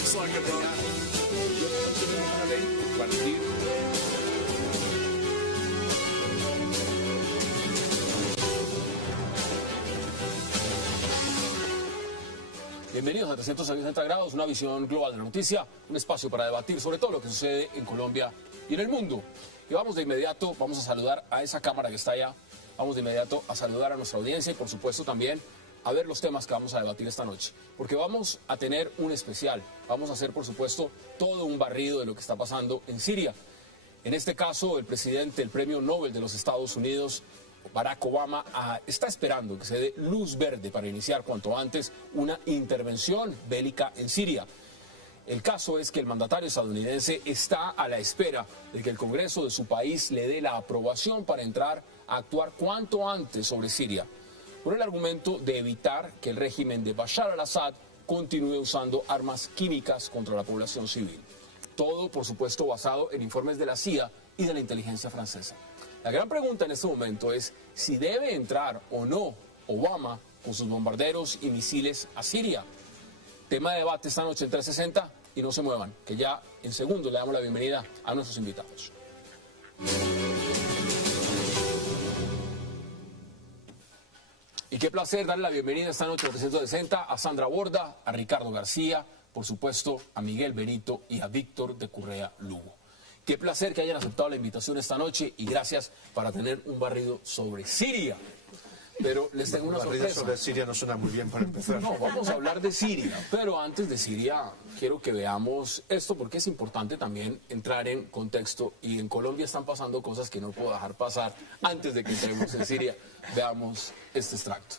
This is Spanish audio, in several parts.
acts like it, bro. Bienvenidos a 360 grados, una visión global de la noticia, un espacio para debatir sobre todo lo que sucede en Colombia y en el mundo. Y vamos de inmediato, vamos a saludar a esa cámara que está allá, vamos de inmediato a saludar a nuestra audiencia y por supuesto también a ver los temas que vamos a debatir esta noche. Porque vamos a tener un especial, vamos a hacer por supuesto todo un barrido de lo que está pasando en Siria. En este caso, el presidente del Premio Nobel de los Estados Unidos, Barack Obama, está esperando que se dé luz verde para iniciar cuanto antes una intervención bélica en Siria. El caso es que el mandatario estadounidense está a la espera de que el Congreso de su país le dé la aprobación para entrar a actuar cuanto antes sobre Siria, por el argumento de evitar que el régimen de Bashar al-Assad continúe usando armas químicas contra la población civil. Todo, por supuesto, basado en informes de la CIA y de la inteligencia francesa. La gran pregunta en este momento es si debe entrar o no Obama con sus bombarderos y misiles a Siria. Tema de debate esta noche en 360 y no se muevan, que ya en segundos le damos la bienvenida a nuestros invitados. Y qué placer darle la bienvenida esta noche en 360 a Sandra Borda, a Ricardo García, por supuesto a Miguel Benito y a Víctor de Correa Lugo. Qué placer que hayan aceptado la invitación esta noche y gracias para tener un barrido sobre Siria. Pero les tengo una sorpresa. Sobre Siria no suena muy bien para empezar. No, vamos a hablar de Siria, pero antes de Siria quiero que veamos esto porque es importante también entrar en contexto y en Colombia están pasando cosas que no puedo dejar pasar antes de que entremos en Siria. Veamos este extracto.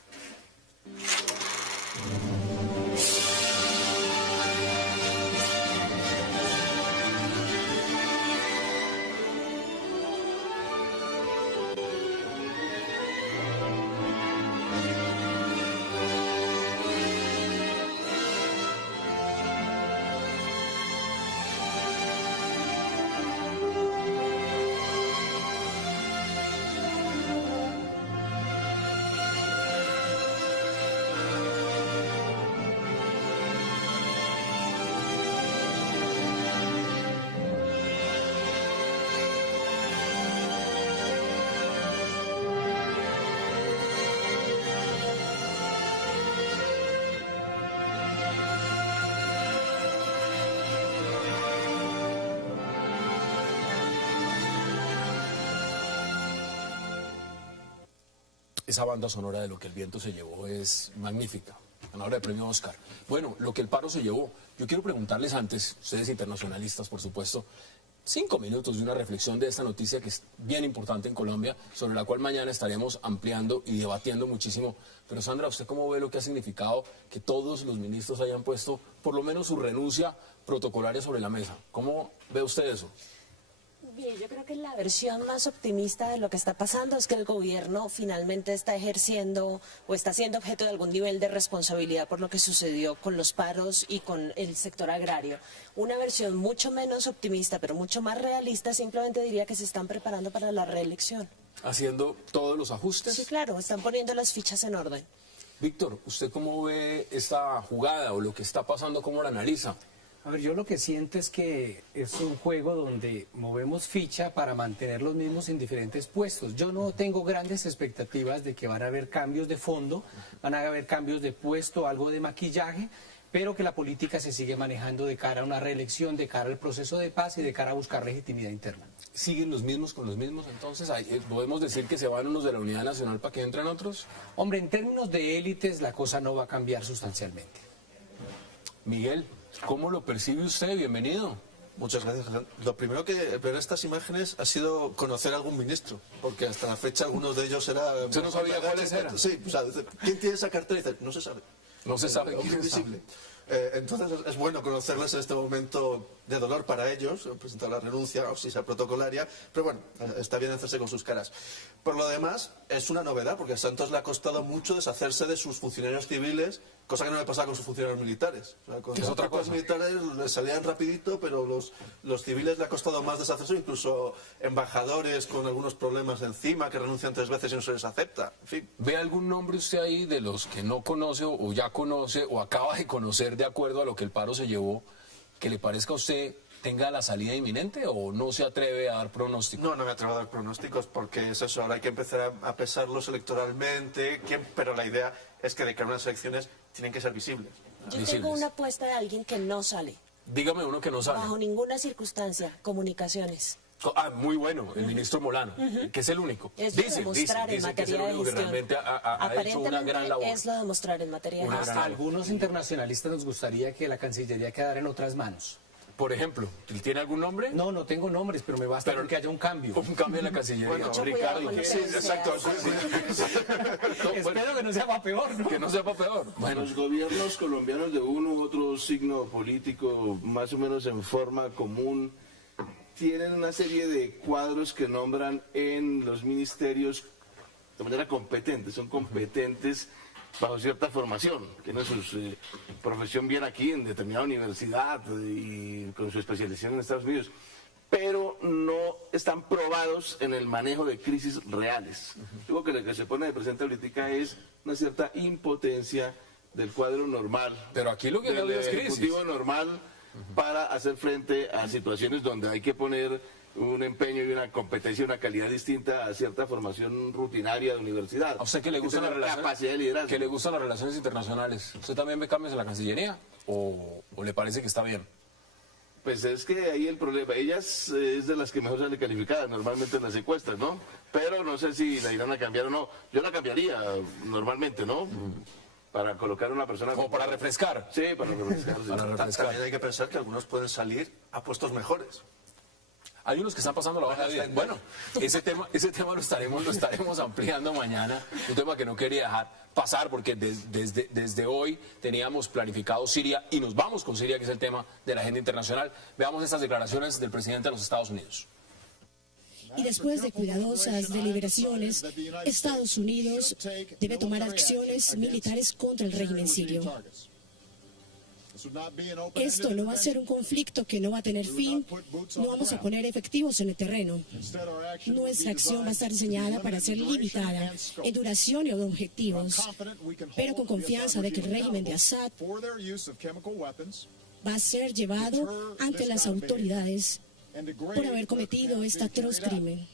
Esa banda sonora de Lo que el viento se llevó es magnífica, ganadora de premio Oscar. Bueno, lo que el paro se llevó, yo quiero preguntarles antes, ustedes internacionalistas por supuesto, 5 minutos de una reflexión de esta noticia que es bien importante en Colombia, sobre la cual mañana estaremos ampliando y debatiendo muchísimo. Pero Sandra, ¿usted cómo ve lo que ha significado que todos los ministros hayan puesto por lo menos su renuncia protocolaria sobre la mesa? ¿Cómo ve usted eso? Bien, yo creo que la versión más optimista de lo que está pasando es que el gobierno finalmente está ejerciendo o está siendo objeto de algún nivel de responsabilidad por lo que sucedió con los paros y con el sector agrario. Una versión mucho menos optimista, pero mucho más realista, simplemente diría que se están preparando para la reelección. ¿Haciendo todos los ajustes? Sí, claro, están poniendo las fichas en orden. Víctor, ¿usted cómo ve esta jugada o lo que está pasando, cómo la analiza? A ver, yo lo que siento es que es un juego donde movemos ficha para mantener los mismos en diferentes puestos. Yo no tengo grandes expectativas de que van a haber cambios de fondo, van a haber cambios de puesto, algo de maquillaje, pero que la política se sigue manejando de cara a una reelección, de cara al proceso de paz y de cara a buscar legitimidad interna. ¿Siguen los mismos con los mismos? Entonces, ¿podemos decir que se van unos de la Unidad Nacional para que entren otros? Hombre, en términos de élites la cosa no va a cambiar sustancialmente. Miguel, ¿cómo lo percibe usted? Bienvenido. Muchas gracias, Julián. Lo primero que ver estas imágenes ha sido conocer a algún ministro, porque hasta la fecha algunos de ellos era... ¿Usted no sabía cuáles eran? Sí, o sea, ¿quién tiene esa cartera? Y dice, no se sabe. No se sabe quién es invisible. Entonces es bueno conocerles en este momento de dolor para ellos, presentar la renuncia, o si sea protocolaria, pero bueno, está bien hacerse con sus caras. Por lo demás, es una novedad, porque a Santos le ha costado mucho deshacerse de sus funcionarios civiles, cosa que no le pasaba con sus funcionarios militares. O sea, con es otra cosa. Los militares les salían rapidito, pero los civiles le ha costado más deshacerse, incluso embajadores con algunos problemas encima, que renuncian 3 veces y no se les acepta. En fin. ¿Ve algún nombre usted ahí de los que no conoce o ya conoce o acaba de conocer de acuerdo a lo que el paro se llevó que le parezca a usted tenga la salida inminente o no se atreve a dar pronóstico? No, no me atrevo a dar pronósticos porque es eso, ahora hay que empezar a pesarlos electoralmente, pero la idea es que de cara a unas elecciones tienen que ser visibles. Yo Visibles. tengo una apuesta de alguien que no sale, Dígame uno que no sabe. bajo ninguna circunstancia, comunicaciones. Muy bueno, el ministro Molano, que es el único. Es lo de demostrar en que es materia el de único que gestión. realmente ha hecho una Aparentemente gran labor. es lo de demostrar en materia de Una gestión. gran A algunos internacionalistas nos gustaría que la Cancillería quedara en otras manos. Por ejemplo, ¿él tiene algún nombre? No, no tengo nombres, pero me basta con que haya un cambio. Un cambio en la Cancillería. Bueno, Mucho cuidado Ricardo, con lo ¿qué? que deseas. exacto. Espero que no sea para peor, ¿no? Que no sepa peor. Bueno, Los gobiernos colombianos de uno u otro signo político, más o menos en forma común, tienen una serie de cuadros que nombran en los ministerios de manera competente, son competentes bajo cierta formación, tienen su profesión bien aquí en determinada universidad y con su especialización en Estados Unidos, pero no están probados en el manejo de crisis reales. Digo que lo que se pone de presente ahorita es una cierta impotencia del cuadro normal, pero aquí lo que del veo es crisis. ejecutivo normal para hacer frente a situaciones donde hay que poner un empeño y una competencia y una calidad distinta a cierta formación rutinaria de universidad. ¿A usted que le Hay gustan las tener relaciones? capacidad de liderazgo. ¿Que le gustan las relaciones internacionales? ¿Usted también ve cambios en la Cancillería? ¿O le parece que está bien? Pues es que ahí el problema, ellas es de las que mejor sale calificadas normalmente en las encuestas, ¿no? Pero no sé si la irán a cambiar o no. Yo la cambiaría normalmente, ¿no? Para colocar a una persona... Como para refrescar. Sí, para refrescar. sí. Para refrescar. También hay que pensar que algunos pueden salir a puestos mejores. Hay unos que están pasando la hoja de vida. Bueno, ese tema lo estaremos ampliando mañana. Un tema que no quería dejar pasar porque desde hoy teníamos planificado Siria y nos vamos con Siria, que es el tema de la agenda internacional. Veamos estas declaraciones del presidente de los Estados Unidos. Y después de cuidadosas deliberaciones, Estados Unidos debe tomar acciones militares contra el régimen sirio. Esto no va a ser un conflicto que no va a tener fin, no vamos a poner efectivos en el terreno. Nuestra acción va a estar diseñada para ser limitada en duración y objetivos, pero con confianza de que el régimen de Assad va a ser llevado ante las autoridades por haber cometido este atroz crimen.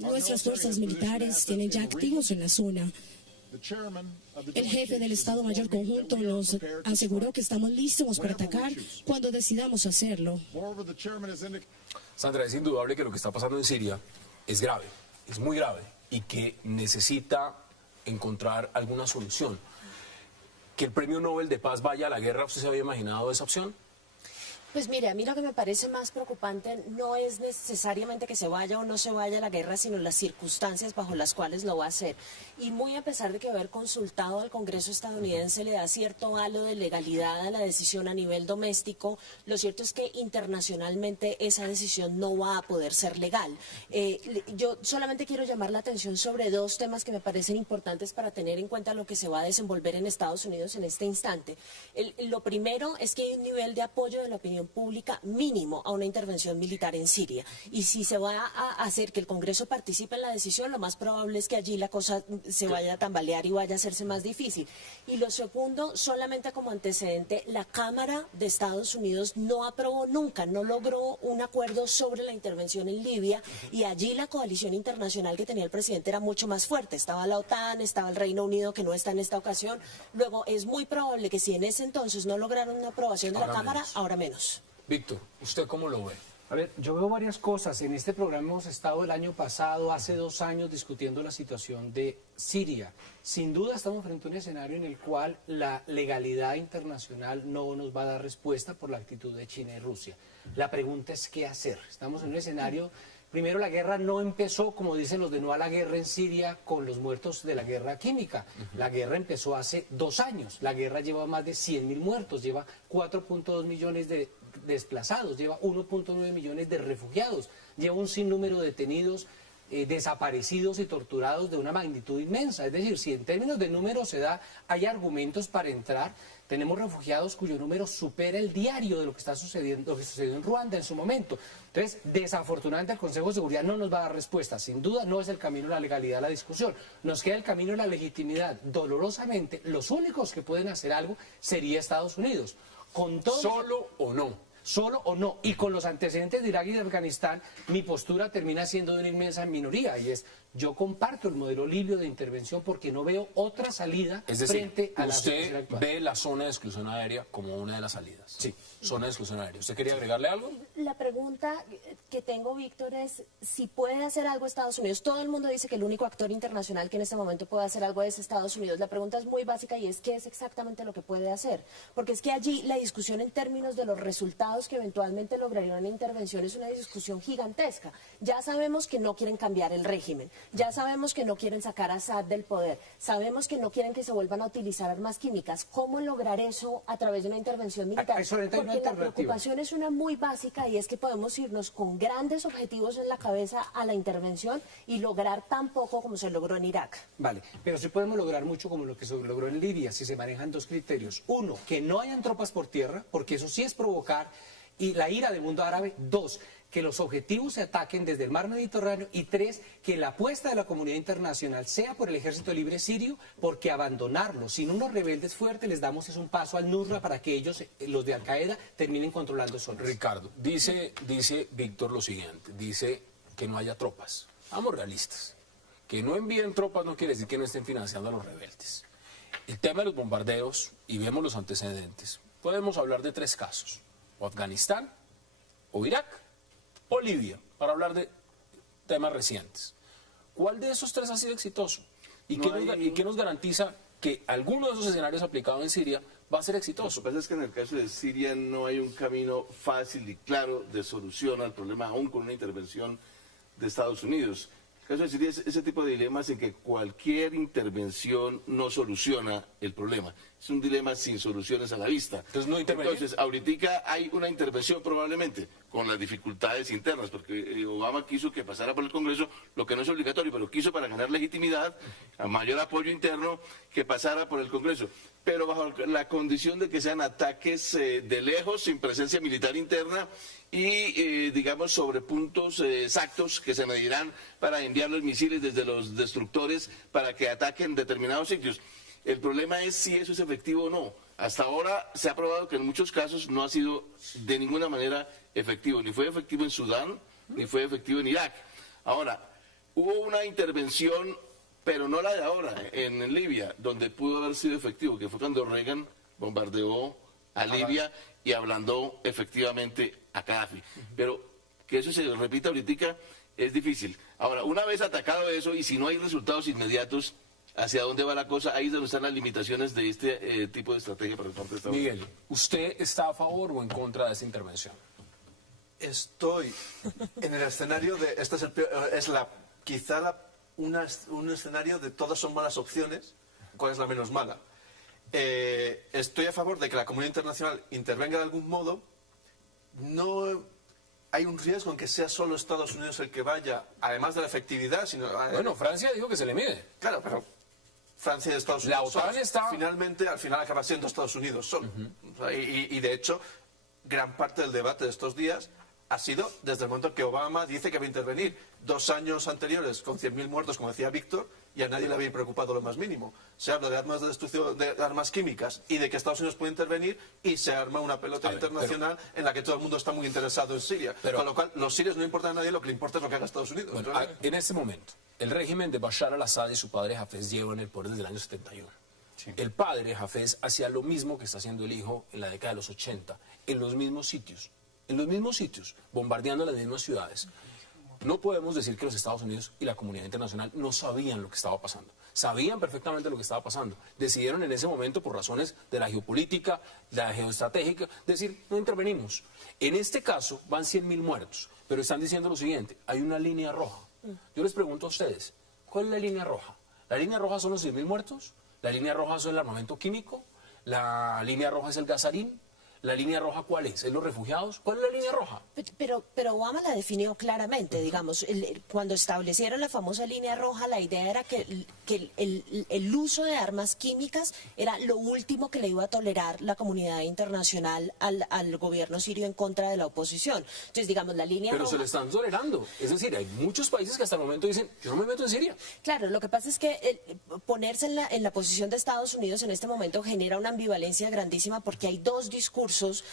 Nuestras fuerzas militares tienen ya activos en la zona. El jefe del Estado Mayor Conjunto nos aseguró que estamos listos para atacar cuando decidamos hacerlo. Sandra, es indudable que lo que está pasando en Siria es grave, es muy grave y que necesita encontrar alguna solución. Que el Premio Nobel de Paz vaya a la guerra, ¿usted se había imaginado esa opción? Pues mire, a mí lo que me parece más preocupante no es necesariamente que se vaya o no se vaya a la guerra, sino las circunstancias bajo las cuales lo va a hacer. Y muy a pesar de que haber consultado al Congreso estadounidense le da cierto halo de legalidad a la decisión a nivel doméstico, lo cierto es que internacionalmente esa decisión no va a poder ser legal. Yo solamente quiero llamar la atención sobre dos temas que me parecen importantes para tener en cuenta lo que se va a desenvolver en Estados Unidos en este instante. Lo primero es que hay un nivel de apoyo de la opinión pública mínimo a una intervención militar en Siria. Y si se va a hacer que el Congreso participe en la decisión, lo más probable es que allí la cosa se vaya a tambalear y vaya a hacerse más difícil. Y lo segundo, solamente como antecedente, la Cámara de Estados Unidos no aprobó nunca, no logró un acuerdo sobre la intervención en Libia y allí la coalición internacional que tenía el presidente era mucho más fuerte. Estaba la OTAN, estaba el Reino Unido, que no está en esta ocasión. Luego, es muy probable que si en ese entonces no lograron una aprobación de la Cámara, ahora menos. Víctor, ¿usted cómo lo ve? A ver, yo veo varias cosas. En este programa hemos estado el año pasado, hace 2 años, discutiendo la situación de Siria. Sin duda estamos frente a un escenario en el cual la legalidad internacional no nos va a dar respuesta por la actitud de China y Rusia. La pregunta es qué hacer. Estamos en un escenario... Primero, la guerra no empezó, como dicen los de no a la guerra en Siria, con los muertos de la guerra química. La guerra empezó hace 2 años. La guerra lleva más de 100.000 muertos, lleva 4.2 millones de desplazados, lleva 1.9 millones de refugiados, lleva un sinnúmero de detenidos, desaparecidos y torturados de una magnitud inmensa. Es decir, si en términos de números se da, hay argumentos para entrar. Tenemos refugiados cuyo número supera el diario de lo que está sucediendo, lo que sucedió en Ruanda en su momento. Entonces, desafortunadamente el Consejo de Seguridad no nos va a dar respuesta. Sin duda no es el camino de la legalidad de la discusión. Nos queda el camino de la legitimidad. Dolorosamente, los únicos que pueden hacer algo sería Estados Unidos. Con todo ¿Solo o no? Solo o no. Y con los antecedentes de Irak y de Afganistán, mi postura termina siendo de una inmensa minoría, y es, yo comparto el modelo libio de intervención porque no veo otra salida Es decir, frente a la situación usted actual. ve la zona de exclusión aérea como una de las salidas. Sí. Zona de exclusión aérea. ¿Usted quería agregarle algo? La pregunta que tengo, Víctor, es si puede hacer algo Estados Unidos. Todo el mundo dice que el único actor internacional que en este momento puede hacer algo es Estados Unidos. La pregunta es muy básica y es qué es exactamente lo que puede hacer. Porque es que allí la discusión en términos de los resultados que eventualmente lograría una intervención es una discusión gigantesca. Ya sabemos que no quieren cambiar el régimen, ya sabemos que no quieren sacar a Assad del poder, sabemos que no quieren que se vuelvan a utilizar armas químicas. ¿Cómo lograr eso a través de una intervención militar? Ahí solamente hay una Porque la alternativa. preocupación es una muy básica y es que podemos irnos con grandes objetivos en la cabeza a la intervención y lograr tan poco como se logró en Irak. Vale, pero sí podemos lograr mucho como lo que se logró en Libia si se manejan dos criterios. Uno, que no hayan tropas por tierra, porque eso sí es provocar y la ira del mundo árabe. Dos, que los objetivos se ataquen desde el mar Mediterráneo. Y tres, que la apuesta de la comunidad internacional sea por el Ejército Libre Sirio, porque abandonarlo sin unos rebeldes fuertes les damos es un paso al Nusra para que ellos, los de Al Qaeda, terminen controlando zonas. Ricardo, dice Víctor lo siguiente, dice que no haya tropas. Vamos realistas. Que no envíen tropas no quiere decir que no estén financiando a los rebeldes. El tema de los bombardeos, y vemos los antecedentes, podemos hablar de tres casos, o Afganistán, o Irak, o Libia, para hablar de temas recientes. ¿Cuál de esos tres ha sido exitoso? ¿Y, qué nos garantiza que alguno de esos escenarios aplicados en Siria va a ser Lo exitoso? que pasa es que en el caso de Siria no hay un camino fácil y claro de solución al problema, aún con una intervención de Estados Unidos. El caso de Siria es ese tipo de dilemas en que cualquier intervención no soluciona el problema. Es un dilema sin soluciones a la vista. Entonces, ¿no intervenir? Entonces, ahorita hay una intervención probablemente con las dificultades internas, porque Obama quiso que pasara por el Congreso, lo que no es obligatorio, pero quiso para ganar legitimidad, a mayor apoyo interno, que pasara por el Congreso. Pero bajo la condición de que sean ataques de lejos, sin presencia militar interna, y, digamos, sobre puntos exactos que se medirán para enviar los misiles desde los destructores para que ataquen determinados sitios. El problema es si eso es efectivo o no. Hasta ahora se ha probado que en muchos casos no ha sido de ninguna manera efectivo. Ni fue efectivo en Sudán, ni fue efectivo en Irak. Ahora, hubo una intervención, pero no la de ahora, en Libia, donde pudo haber sido efectivo, que fue cuando Reagan bombardeó a Libia y ablandó efectivamente a Gaddafi. Pero que eso se repita ahorita es difícil. Ahora, una vez atacado eso, y si no hay resultados inmediatos, ¿hacia dónde va la cosa? Ahí es donde están las limitaciones de este tipo de estrategia para el parte de Estados Unidos. Miguel, ¿usted está a favor o en contra de esta intervención? Estoy en el escenario de... Este es, un escenario de todas son malas opciones. ¿Cuál es la menos mala? Estoy a favor de que la comunidad internacional intervenga de algún modo. No hay un riesgo en que sea solo Estados Unidos el que vaya, además de la efectividad, sino... Bueno, Francia dijo que se le mide. Claro, pero Francia y Estados La Unidos OTAN solos. está... Finalmente, al final acaba siendo Estados Unidos solo. O sea, y de hecho, gran parte del debate de estos días ha sido desde el momento en que Obama dice que va a intervenir. 2 años anteriores, con 100.000 muertos, como decía Víctor, y a nadie le había preocupado lo más mínimo. Se habla de armas de destrucción, de armas químicas, y de que Estados Unidos puede intervenir, y se arma una pelota internacional en la que todo el mundo está muy interesado en Siria. Con lo cual, los sirios no importan a nadie, lo que le importa es lo que haga Estados Unidos. Bueno, en este momento, el régimen de Bashar al-Assad y su padre Hafez llevan el poder desde el año 71. Sí. El padre Hafez hacía lo mismo que está haciendo el hijo en la década de los 80, en los mismos sitios, bombardeando las mismas ciudades. No podemos decir que los Estados Unidos y la comunidad internacional no sabían lo que estaba pasando. Sabían perfectamente lo que estaba pasando. Decidieron en ese momento, por razones de la geopolítica, de la geoestratégica, decir, no intervenimos. En este caso van 100.000 muertos, pero están diciendo lo siguiente, hay una línea roja. Yo les pregunto a ustedes, ¿cuál es la línea roja? ¿La línea roja son los 100.000 muertos? ¿La línea roja es el armamento químico? ¿La línea roja es el gasarín? ¿La línea roja cuál es? ¿Es los refugiados? ¿Cuál es la línea roja? Pero Obama la definió claramente, digamos, cuando establecieron la famosa línea roja, la idea era que el uso de armas químicas era lo último que le iba a tolerar la comunidad internacional al gobierno sirio en contra de la oposición. Entonces, digamos, la línea Pero roja... se le están tolerando. Es decir, hay muchos países que hasta el momento dicen, yo no me meto en Siria. Claro, lo que pasa es que ponerse en la posición de Estados Unidos en este momento genera una ambivalencia grandísima porque hay dos discursos discursos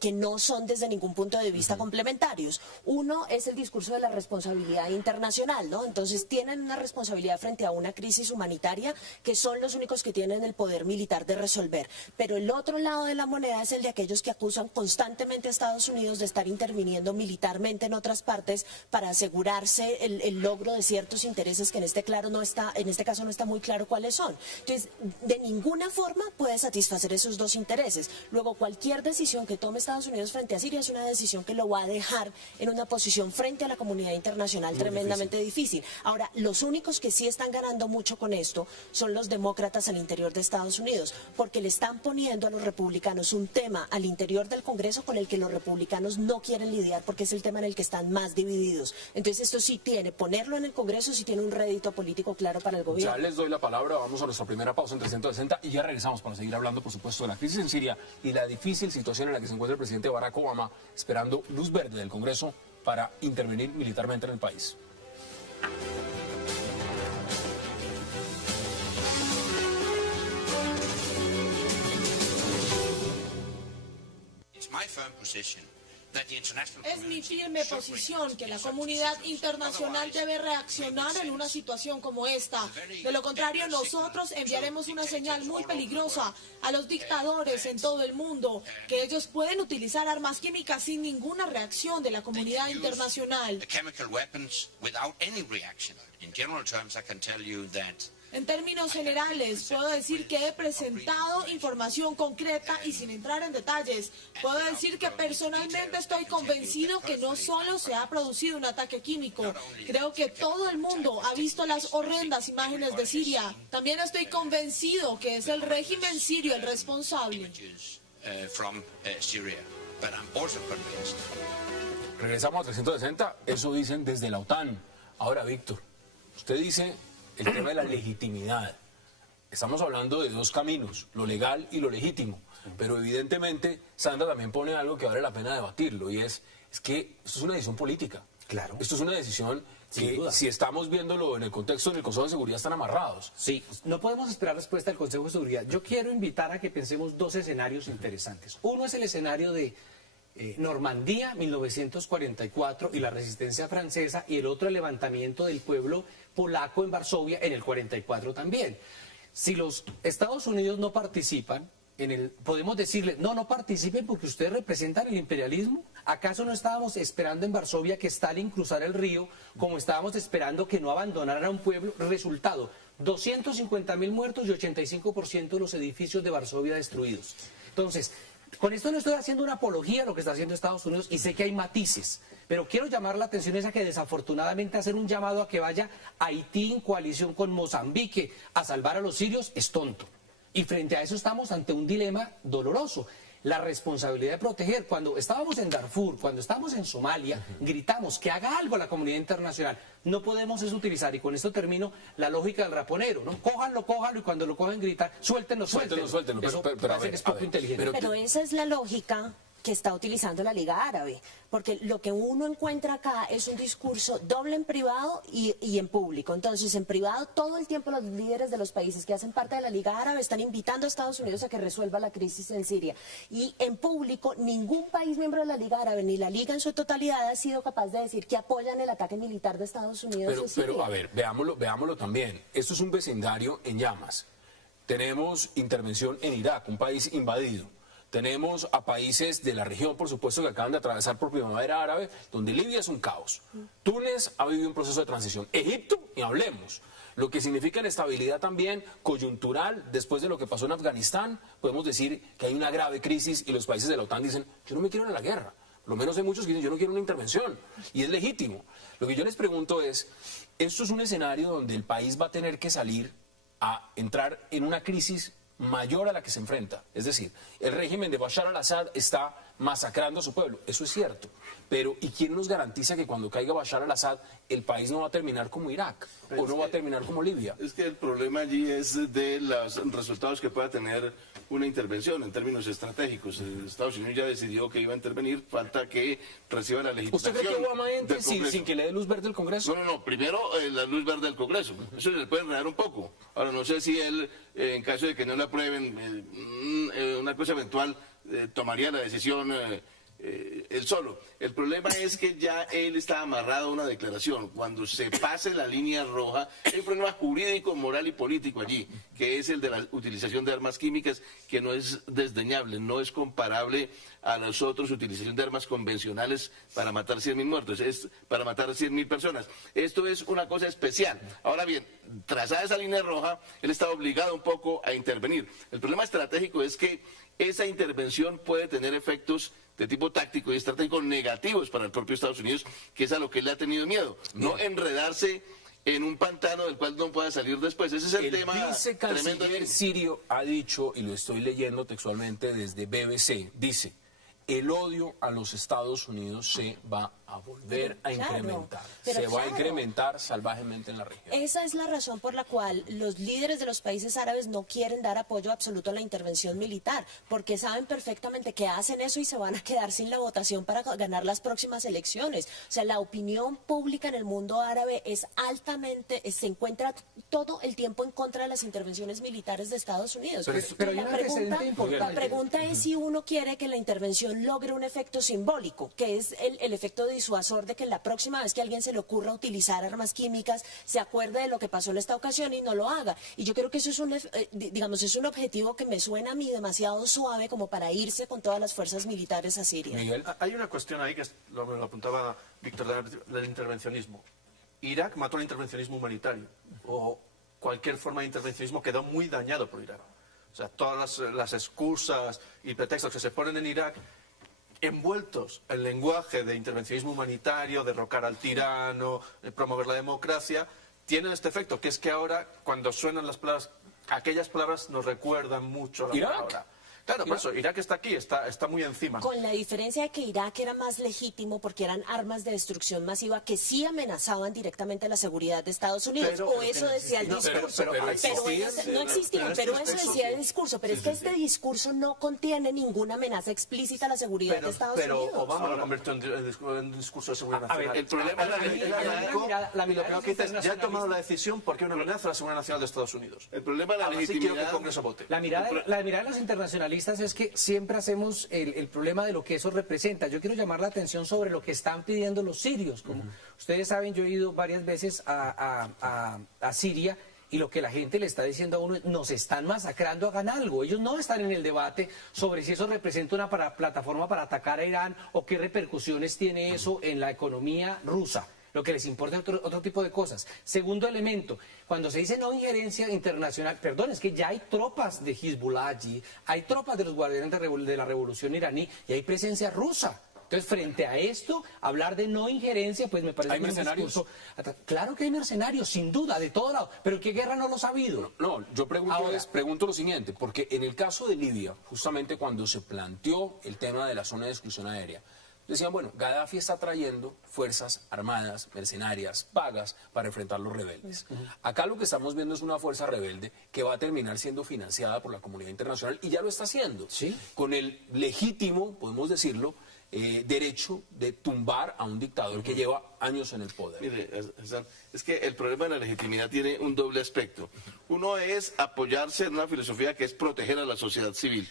que no son desde ningún punto de vista complementarios. Uno es el discurso de la responsabilidad internacional, ¿no? Entonces tienen una responsabilidad frente a una crisis humanitaria que son los únicos que tienen el poder militar de resolver. Pero el otro lado de la moneda es el de aquellos que acusan constantemente a Estados Unidos de estar interviniendo militarmente en otras partes para asegurarse el logro de ciertos intereses que en este caso no está muy claro cuáles son. Entonces, de ninguna forma puede satisfacer esos dos intereses. Luego, cualquier decisión que tome Estados Unidos frente a Siria es una decisión que lo va a dejar en una posición frente a la comunidad internacional muy tremendamente difícil. Ahora, los únicos que sí están ganando mucho con esto son los demócratas al interior de Estados Unidos, porque le están poniendo a los republicanos un tema al interior del Congreso con el que los republicanos no quieren lidiar, porque es el tema en el que están más divididos. Entonces, esto sí ponerlo en el Congreso sí tiene un rédito político claro para el gobierno. Ya les doy la palabra, vamos a nuestra primera pausa en 360 y ya regresamos para seguir hablando, por supuesto, de la crisis en Siria y la difícil situación en la que se encuentra el presidente Barack Obama, esperando luz verde del Congreso para intervenir militarmente en el país. Es mi firme posición que la comunidad internacional debe reaccionar en una situación como esta. De lo contrario, nosotros enviaremos una señal muy peligrosa a los dictadores en todo el mundo, que ellos pueden utilizar armas químicas sin ninguna reacción de la comunidad internacional. En términos generales, puedo decir que he presentado información concreta y sin entrar en detalles, puedo decir que personalmente estoy convencido que no solo se ha producido un ataque químico, creo que todo el mundo ha visto las horrendas imágenes de Siria. También estoy convencido que es el régimen sirio el responsable. Regresamos a 360, eso dicen desde la OTAN. Ahora, Víctor, usted dice el tema de la legitimidad. Estamos hablando de dos caminos, lo legal y lo legítimo. Pero evidentemente Sandra también pone algo que vale la pena debatirlo, y es que esto es una decisión política. Claro. Esto es una decisión que, si estamos viéndolo en el contexto del Consejo de Seguridad, están amarrados. Sí, no podemos esperar respuesta del Consejo de Seguridad. Yo quiero invitar a que pensemos dos escenarios interesantes. Uno es el escenario de Normandía, 1944, y la resistencia francesa, y el otro el levantamiento del pueblo polaco en Varsovia en el 44 también. Si los Estados Unidos no participan, podemos decirle, no participen porque ustedes representan el imperialismo. ¿Acaso no estábamos esperando en Varsovia que Stalin cruzara el río, como estábamos esperando que no abandonaran a un pueblo? Resultado, 250.000 muertos y 85% de los edificios de Varsovia destruidos. Entonces, con esto no estoy haciendo una apología a lo que está haciendo Estados Unidos, y sé que hay matices, pero quiero llamar la atención a que desafortunadamente hacer un llamado a que vaya Haití en coalición con Mozambique a salvar a los sirios es tonto. Y frente a eso estamos ante un dilema doloroso. La responsabilidad de proteger. Cuando estábamos en Darfur, cuando estábamos en Somalia, gritamos que haga algo la comunidad internacional. No podemos utilizar, y con esto termino, la lógica del raponero, ¿no? Cójanlo, y cuando lo cogen gritar, suéltenlo. Eso pero a ver, es poco inteligente. Pero esa es la lógica que está utilizando la Liga Árabe, porque lo que uno encuentra acá es un discurso doble en privado y en público. Entonces, en privado, todo el tiempo los líderes de los países que hacen parte de la Liga Árabe están invitando a Estados Unidos a que resuelva la crisis en Siria. Y en público, ningún país miembro de la Liga Árabe, ni la Liga en su totalidad, ha sido capaz de decir que apoyan el ataque militar de Estados Unidos en Siria. Pero, a ver, veámoslo también. Esto es un vecindario en llamas. Tenemos intervención en Irak, un país invadido. Tenemos a países de la región, por supuesto, que acaban de atravesar por primavera árabe, donde Libia es un caos. Túnez ha vivido un proceso de transición. Egipto, y hablemos. Lo que significa la estabilidad también coyuntural, después de lo que pasó en Afganistán, podemos decir que hay una grave crisis y los países de la OTAN dicen, yo no me quiero ir a la guerra. Por lo menos hay muchos que dicen, yo no quiero una intervención. Y es legítimo. Lo que yo les pregunto es, esto es un escenario donde el país va a tener que salir a entrar en una crisis mayor a la que se enfrenta. Es decir, el régimen de Bashar al-Assad está masacrando a su pueblo. Eso es cierto. Pero ¿y quién nos garantiza que cuando caiga Bashar al-Assad el país no va a terminar como Irak o no va a terminar como Libia? Es que el problema allí es de los resultados que pueda tener una intervención en términos estratégicos. Estados Unidos ya decidió que iba a intervenir, falta que reciba la legitimación. ¿Usted cree que Obama entre sin que le dé luz verde al Congreso? No. Primero la luz verde del Congreso. Eso le puede enredar un poco. Ahora, no sé si él, en caso de que no le aprueben una cosa eventual tomaría la decisión él solo. El problema es que ya él está amarrado a una declaración. Cuando se pase la línea roja, hay un problema jurídico, moral y político allí, que es el de la utilización de armas químicas, que no es desdeñable, no es comparable a los otros, utilización de armas convencionales para matar 100.000 muertos, es para matar 100.000 personas. Esto es una cosa especial. Ahora bien, trazada esa línea roja, él está obligado un poco a intervenir. El problema estratégico es que esa intervención puede tener efectos de tipo táctico y estratégico negativos para el propio Estados Unidos, que es a lo que él le ha tenido miedo. No enredarse en un pantano del cual no pueda salir después. Ese es el tema tremendo. El vicecanciller sirio ha dicho, y lo estoy leyendo textualmente desde BBC, dice: el odio a los Estados Unidos se va a volver a incrementar. Se va a incrementar salvajemente en la región. Esa es la razón por la cual los líderes de los países árabes no quieren dar apoyo absoluto a la intervención militar, porque saben perfectamente que hacen eso y se van a quedar sin la votación para ganar las próximas elecciones. O sea, la opinión pública en el mundo árabe es altamente, se encuentra todo el tiempo en contra de las intervenciones militares de Estados Unidos. Pero hay un antecedente importante. La pregunta es si uno quiere que la intervención logre un efecto simbólico, que es el efecto disuasor de que la próxima vez que a alguien se le ocurra utilizar armas químicas se acuerde de lo que pasó en esta ocasión y no lo haga. Y yo creo que eso es digamos, es un objetivo que me suena a mí demasiado suave como para irse con todas las fuerzas militares a Siria. Miguel. Hay una cuestión ahí que lo apuntaba Víctor, del intervencionismo. Irak mató el intervencionismo humanitario, o cualquier forma de intervencionismo quedó muy dañado por Irak. O sea, todas las excusas y pretextos que se ponen en Irak, envueltos en lenguaje de intervencionismo humanitario, derrocar al tirano, promover la democracia, tienen este efecto, que es que ahora, cuando suenan las palabras, aquellas palabras nos recuerdan mucho a la palabra. Claro, por eso, Irak está aquí, está muy encima. Con la diferencia de que Irak era más legítimo porque eran armas de destrucción masiva que sí amenazaban directamente la seguridad de Estados Unidos. O eso decía el discurso. No existían, pero eso decía el discurso. Pero es que este discurso no contiene ninguna amenaza explícita a la seguridad de Estados Unidos. Pero Obama lo convirtió en discurso de seguridad nacional. A ver, el problema es lo que dices, ya he tomado la decisión porque es una amenaza a la seguridad nacional de Estados Unidos. El problema de la Ahora sí quiero que el legitimidad. Congreso vote. La mirada de los internacionalistas es que siempre hacemos el problema de lo que eso representa. Yo quiero llamar la atención sobre lo que están pidiendo los sirios. Como ustedes saben, yo he ido varias veces a Siria y lo que la gente le está diciendo a uno es: nos están masacrando, hagan algo. Ellos no están en el debate sobre si eso representa una plataforma para atacar a Irán o qué repercusiones tiene eso en la economía rusa. Lo que les importa es otro tipo de cosas. Segundo elemento, cuando se dice no injerencia internacional, perdón, es que ya hay tropas de Hezbollah allí, hay tropas de los guardianes de la revolución iraní y hay presencia rusa. Entonces, frente a esto, hablar de no injerencia, pues me parece ¿Hay mercenarios? Un discurso. Claro que hay mercenarios, sin duda, de todo lado. Pero ¿qué guerra no los ha habido? No, yo pregunto lo siguiente, porque en el caso de Libia, justamente cuando se planteó el tema de la zona de exclusión aérea, decían, bueno, Gaddafi está trayendo fuerzas armadas, mercenarias, pagas para enfrentar a los rebeldes. Acá lo que estamos viendo es una fuerza rebelde que va a terminar siendo financiada por la comunidad internacional y ya lo está haciendo. ¿Sí? Con el legítimo, podemos decirlo, derecho de tumbar a un dictador que lleva años en el poder. Mire, Hassan, es que el problema de la legitimidad tiene un doble aspecto. Uno es apoyarse en una filosofía que es proteger a la sociedad civil,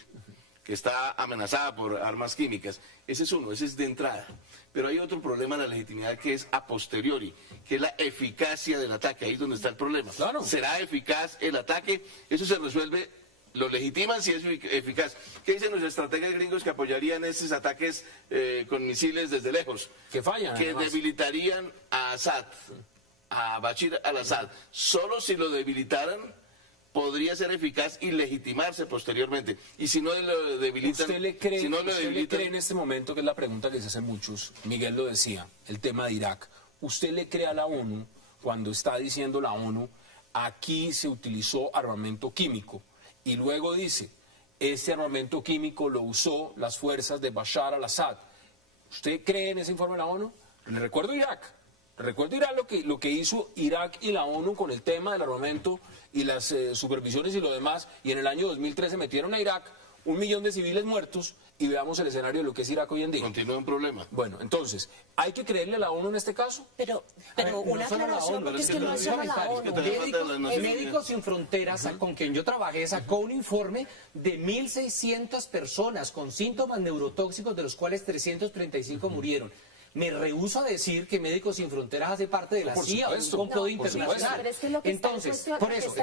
que está amenazada por armas químicas. Ese es uno, ese es de entrada. Pero hay otro problema en la legitimidad que es a posteriori, que es la eficacia del ataque. Ahí es donde está el problema. Claro. ¿Será eficaz el ataque? Eso se resuelve, lo legitiman si es eficaz. ¿Qué dicen los estrategas gringos que apoyarían esos ataques con misiles desde lejos? Que fallan, Que además. debilitarían a Assad, a Bashir al-Assad. Solo si lo debilitaran podría ser eficaz y legitimarse posteriormente. Y si no lo debilitan... ¿Usted le cree, si no lo usted le debilitan, cree en este momento, que es la pregunta que se hacen muchos, Miguel lo decía, el tema de Irak, ¿usted le cree a la ONU cuando está diciendo la ONU, aquí se utilizó armamento químico, y luego dice, este armamento químico lo usó las fuerzas de Bashar al-Assad? ¿Usted cree en ese informe de la ONU? Le recuerdo Irak. Recuerdo lo que hizo Irak y la ONU con el tema del armamento y las supervisiones y lo demás, y en el año 2013 metieron a Irak 1 millón de civiles muertos y veamos el escenario de lo que es Irak hoy en día. Continúa un problema. Bueno, entonces, ¿hay que creerle a la ONU en este caso? Pero una aclaración, porque es que no es solo la ONU. Médicos Sin Fronteras, con quien yo trabajé, sacó un informe de 1.600 personas con síntomas neurotóxicos, de los cuales 335 murieron. Me rehúso a decir que Médicos Sin Fronteras hace parte de la CIA o un complot internacional. Pero es que lo que entonces, está por eso,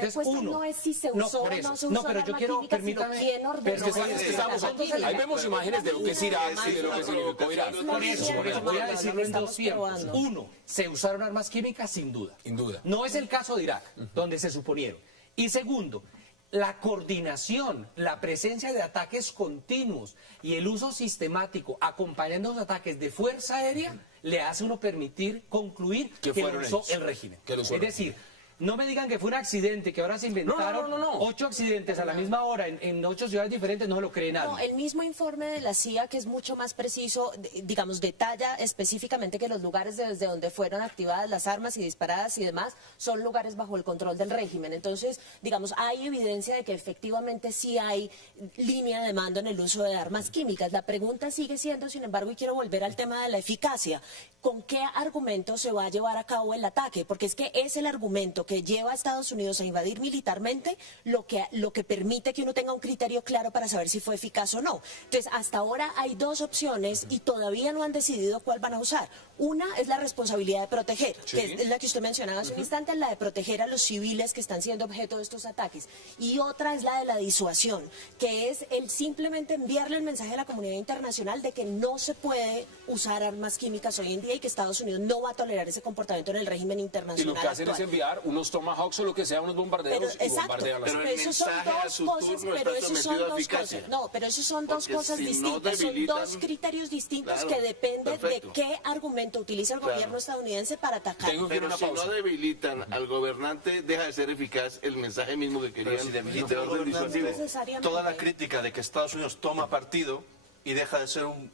no es si se usó o no se usó pero yo arma quiero, química, permítame, sino quién ordenó. Ahí vemos imágenes de lo que es Irak y de lo que significó Irak. Por eso, voy a decirlo en dos tiempos. Uno, se usaron armas químicas sin duda. Sin duda. No es el caso de Irak, donde se suponieron. Y segundo, la coordinación, la presencia de ataques continuos y el uso sistemático acompañando los ataques de fuerza aérea le hace uno permitir concluir que lo usó el régimen. Es decir, no me digan que fue un accidente, que ahora se inventaron 8 accidentes a la misma hora en 8 ciudades diferentes, no se lo cree nadie. No, el mismo informe de la CIA, que es mucho más preciso, digamos, detalla específicamente que los lugares desde donde fueron activadas las armas y disparadas y demás son lugares bajo el control del régimen. Entonces, digamos, hay evidencia de que efectivamente sí hay línea de mando en el uso de armas químicas. La pregunta sigue siendo, sin embargo, y quiero volver al tema de la eficacia, ¿con qué argumento se va a llevar a cabo el ataque? Porque es que es el argumento que lleva a Estados Unidos a invadir militarmente lo que permite que uno tenga un criterio claro para saber si fue eficaz o no. Entonces, hasta ahora hay 2 opciones y todavía no han decidido cuál van a usar. Una es la responsabilidad de proteger, que es la que usted mencionaba hace un instante, la de proteger a los civiles que están siendo objeto de estos ataques. Y otra es la de la disuasión, que es el simplemente enviarle el mensaje a la comunidad internacional de que no se puede usar armas químicas hoy en día y que Estados Unidos no va a tolerar ese comportamiento en el régimen internacional. Y lo que hacen es enviar unos Tomahawks o lo que sea, unos bombarderos y bombardean las pero esos son 2 cosas, pero esos son 2 cosas. No, pero esos son 2 cosas distintas, son 2 criterios distintos que dependen de qué argumento utiliza el gobierno estadounidense para atacar. Pero si no debilitan al gobernante, deja de ser eficaz el mensaje mismo que querían. Si debilitan al gobernante, toda la crítica de que Estados Unidos toma partido y deja de ser un...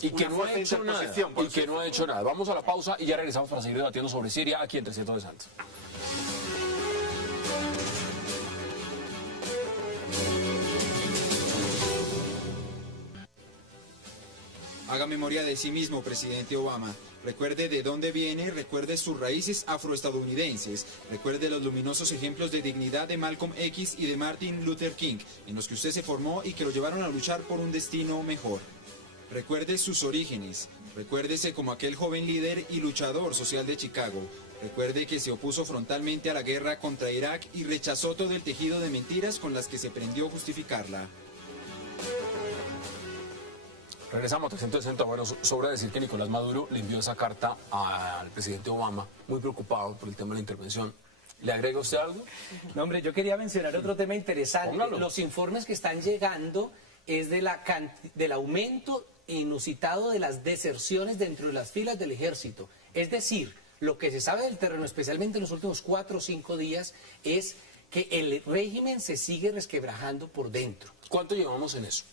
Y que no ha hecho nada. Y que no ha hecho nada. Vamos a la pausa y ya regresamos para seguir debatiendo sobre Siria aquí en 300 de Santos. Haga memoria de sí mismo, presidente Obama. Recuerde de dónde viene, recuerde sus raíces afroestadounidenses, recuerde los luminosos ejemplos de dignidad de Malcolm X y de Martin Luther King, en los que usted se formó y que lo llevaron a luchar por un destino mejor. Recuerde sus orígenes, recuérdese como aquel joven líder y luchador social de Chicago. Recuerde que se opuso frontalmente a la guerra contra Irak y rechazó todo el tejido de mentiras con las que se pretendió justificarla. Regresamos a 360. Bueno, sobra decir que Nicolás Maduro le envió esa carta al presidente Obama, muy preocupado por el tema de la intervención. ¿Le agrega usted algo? No, hombre, yo quería mencionar otro tema interesante. Póngalo. Los informes que están llegando es del aumento inusitado de las deserciones dentro de las filas del ejército. Es decir, lo que se sabe del terreno, especialmente en los últimos 4 o 5 días, es que el régimen se sigue resquebrajando por dentro. ¿Cuánto llevamos en eso?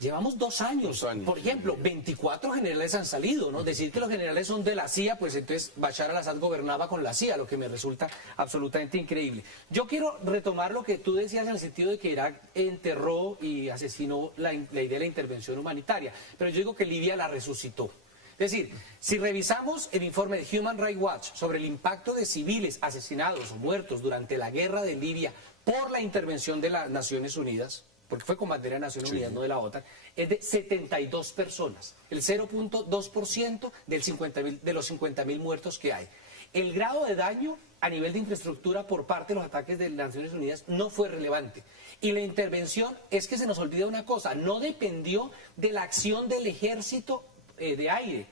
Llevamos 2 años. 2 años. Por ejemplo, 24 generales han salido, ¿no? Decir que los generales son de la CIA, pues entonces Bashar al-Assad gobernaba con la CIA, lo que me resulta absolutamente increíble. Yo quiero retomar lo que tú decías en el sentido de que Irak enterró y asesinó la idea de la intervención humanitaria, pero yo digo que Libia la resucitó. Es decir, si revisamos el informe de Human Rights Watch sobre el impacto de civiles asesinados o muertos durante la guerra de Libia por la intervención de las Naciones Unidas, porque fue con bandera de Naciones Unidas, no de la OTAN, es de 72 personas, el 0.2% de los 50.000 muertos que hay. El grado de daño a nivel de infraestructura por parte de los ataques de las Naciones Unidas no fue relevante. Y la intervención, es que se nos olvida una cosa, no dependió de la acción del ejército de aire,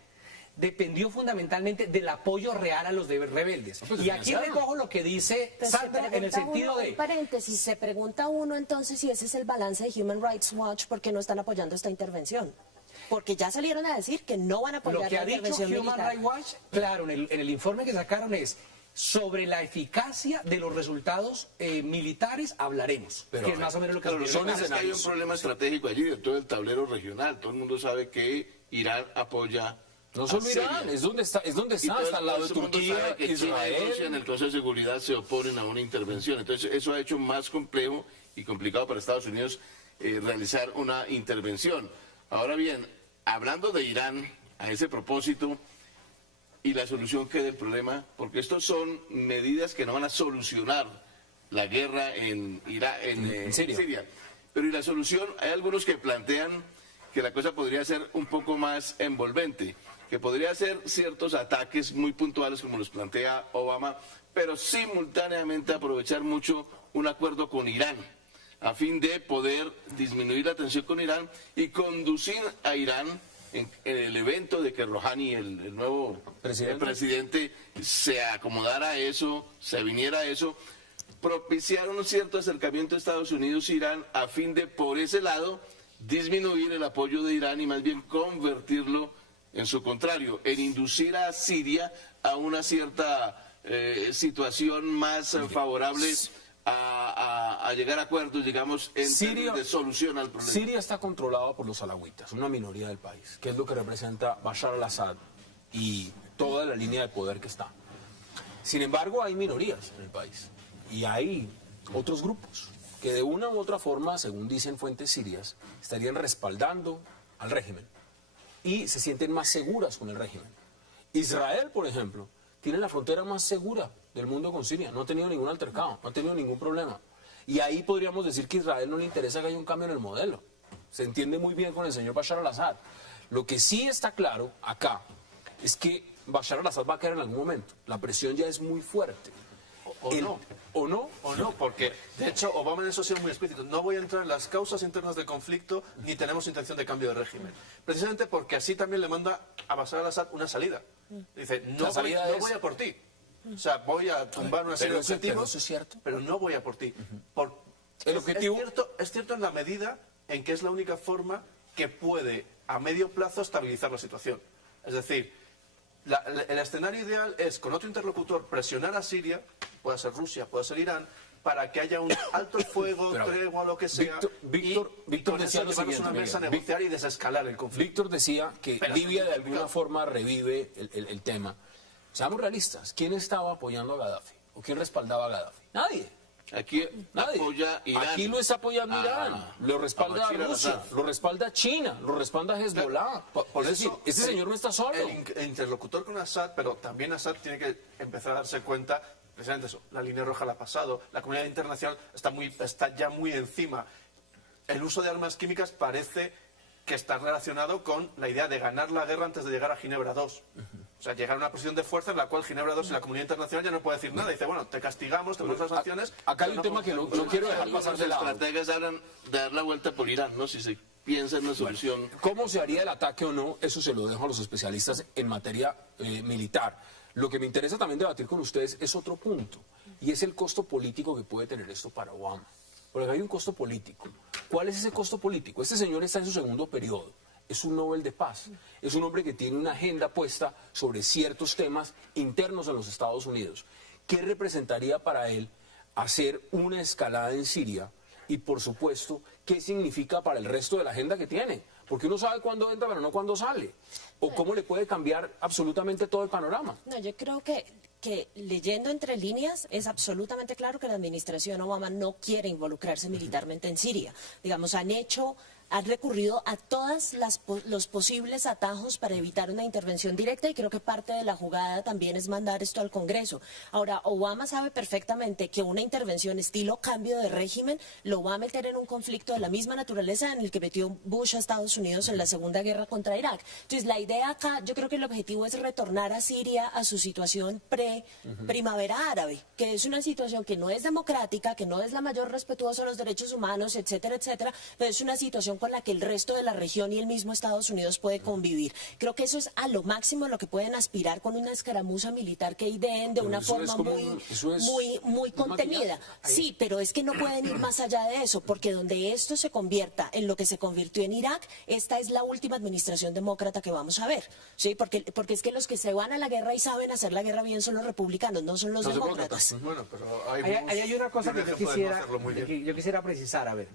dependió fundamentalmente del apoyo real a los rebeldes. Y aquí recojo lo que dice Sandra en el sentido de... paréntesis, se pregunta uno entonces si ese es el balance de Human Rights Watch, ¿por qué no están apoyando esta intervención? Porque ya salieron a decir que no van a apoyar la intervención militar. Lo que ha dicho Human Rights Watch, claro, en el informe que sacaron es: sobre la eficacia de los resultados militares hablaremos, pero, que es más o menos lo que son escenarios. Es que hay un problema estratégico allí de todo el tablero regional. Todo el mundo sabe que Irán apoya. No solo Irán, es donde está al lado de Turquía, que Israel. China y Rusia en el Consejo de Seguridad se oponen a una intervención. Entonces eso ha hecho más complejo y complicado para Estados Unidos realizar una intervención. Ahora bien, hablando de Irán, a ese propósito, y la solución que del problema, porque estos son medidas que no van a solucionar la guerra en Siria. Pero y la solución, hay algunos que plantean que la cosa podría ser un poco más envolvente, que podría ser ciertos ataques muy puntuales como los plantea Obama, pero simultáneamente aprovechar mucho un acuerdo con Irán, a fin de poder disminuir la tensión con Irán y conducir a Irán en el evento de que Rouhani, el nuevo presidente, se acomodara a eso, se viniera a eso, propiciar un cierto acercamiento a Estados Unidos-Irán a fin de, por ese lado, disminuir el apoyo de Irán y más bien convertirlo en su contrario, en inducir a Siria a una cierta situación más favorable a llegar a acuerdos, digamos, en términos de solución al problema. Siria está controlada por los alawitas, una minoría del país, que es lo que representa Bashar al-Assad y toda la línea de poder que está. Sin embargo, hay minorías en el país y hay otros grupos que de una u otra forma, según dicen fuentes sirias, estarían respaldando al régimen y se sienten más seguras con el régimen. Israel, por ejemplo, tiene la frontera más segura del mundo con Siria, no ha tenido ningún altercado, no ha tenido ningún problema. Y ahí podríamos decir que a Israel no le interesa que haya un cambio en el modelo. Se entiende muy bien con el señor Bashar al-Assad. Lo que sí está claro acá es que Bashar al-Assad va a caer en algún momento. La presión ya es muy fuerte. ¿O no, porque de hecho Obama en eso ha sido muy explícito. No voy a entrar en las causas internas del conflicto ni tenemos intención de cambio de régimen. Precisamente porque así también le manda a Bashar al-Assad una salida. Dice, no voy a por ti. O sea, voy a tumbar una serie de objetivos, pero eso es cierto. Pero no voy a por ti. El objetivo... es cierto en la medida en que es la única forma que puede a medio plazo estabilizar la situación. Es decir, el escenario ideal es con otro interlocutor presionar a Siria, puede ser Rusia, puede ser Irán, para que haya un alto el fuego, tregua, lo que sea, Víctor decía lo siguiente, una mesa a negociar y desescalar el conflicto. Víctor decía que Libia de alguna forma revive el tema. Seamos realistas, ¿quién estaba apoyando a Gaddafi? ¿O quién respaldaba a Gaddafi? Nadie. Aquí Nadie. apoya Irán. Aquí lo está apoyando Irán, lo respalda Rusia, lo respalda China, lo respalda Hezbollah. Por es decir, eso, este señor no está solo. El interlocutor con Assad, pero también Assad tiene que empezar a darse cuenta, precisamente eso, la línea roja la ha pasado, la comunidad internacional está ya muy encima. El uso de armas químicas parece que está relacionado con la idea de ganar la guerra antes de llegar a Ginebra II. O sea, llegar a una posición de fuerza en la cual Ginebra II y la comunidad internacional ya no puede decir nada. Dice, bueno, te castigamos, te ponemos las sanciones. Acá hay un tema que no quiero dejar pasar de lado. Los estrategas hablan de dar la vuelta por Irán, ¿no? Si se piensa en una solución. ¿Cómo se haría el ataque o no? Eso se lo dejo a los especialistas en materia militar. Lo que me interesa también debatir con ustedes es otro punto, y es el costo político que puede tener esto para Obama. Porque hay un costo político. ¿Cuál es ese costo político? Este señor está en su segundo periodo. Es un Nobel de Paz. Es un hombre que tiene una agenda puesta sobre ciertos temas internos en los Estados Unidos. ¿Qué representaría para él hacer una escalada en Siria? Y, por supuesto, ¿qué significa para el resto de la agenda que tiene? Porque uno sabe cuándo entra, pero no cuándo sale. O cómo le puede cambiar absolutamente todo el panorama. No, yo creo que leyendo entre líneas es absolutamente claro que la administración Obama no quiere involucrarse militarmente en Siria. Digamos, han recurrido a todos los posibles atajos para evitar una intervención directa y creo que parte de la jugada también es mandar esto al Congreso. Ahora, Obama sabe perfectamente que una intervención estilo cambio de régimen lo va a meter en un conflicto de la misma naturaleza en el que metió Bush a Estados Unidos en la Segunda Guerra contra Irak. Entonces, la idea acá, yo creo que el objetivo es retornar a Siria a su situación pre-primavera árabe, que es una situación que no es democrática, que no es la mayor respetuosa de los derechos humanos, etcétera, etcétera, pero es una situación con la que el resto de la región y el mismo Estados Unidos puede convivir. Creo que eso es a lo máximo lo que pueden aspirar con una escaramuza militar que ideen de una forma muy contenida. Sí, pero es que no pueden ir más allá de eso, porque donde esto se convierta en lo que se convirtió en Irak, esta es la última administración demócrata que vamos a ver. Sí, porque es que los que se van a la guerra y saben hacer la guerra bien son los republicanos, no son los demócratas. Bueno, pero hay una cosa que yo quisiera precisar, a ver.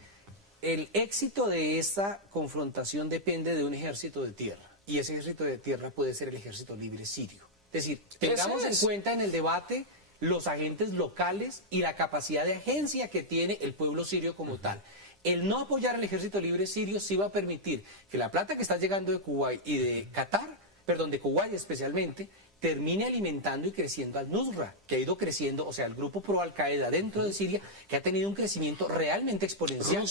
El éxito de esta confrontación depende de un ejército de tierra, y ese ejército de tierra puede ser el ejército libre sirio. Es decir, tengamos en cuenta en el debate los agentes locales y la capacidad de agencia que tiene el pueblo sirio como tal. El no apoyar al ejército libre sirio sí va a permitir que la plata que está llegando de Kuwait y de Qatar, perdón, de Kuwait especialmente, termine alimentando y creciendo al Nusra, que ha ido creciendo, o sea, el grupo pro Al-Qaeda dentro de Siria, que ha tenido un crecimiento realmente exponencial.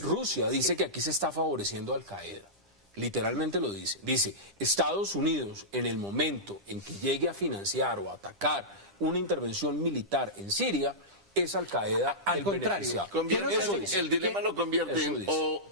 Rusia dice que aquí se está favoreciendo a Al-Qaeda. Literalmente lo dice. Dice, Estados Unidos, en el momento en que llegue a financiar o a atacar una intervención militar en Siria, es Al-Qaeda al contrario. El dilema lo convierte en o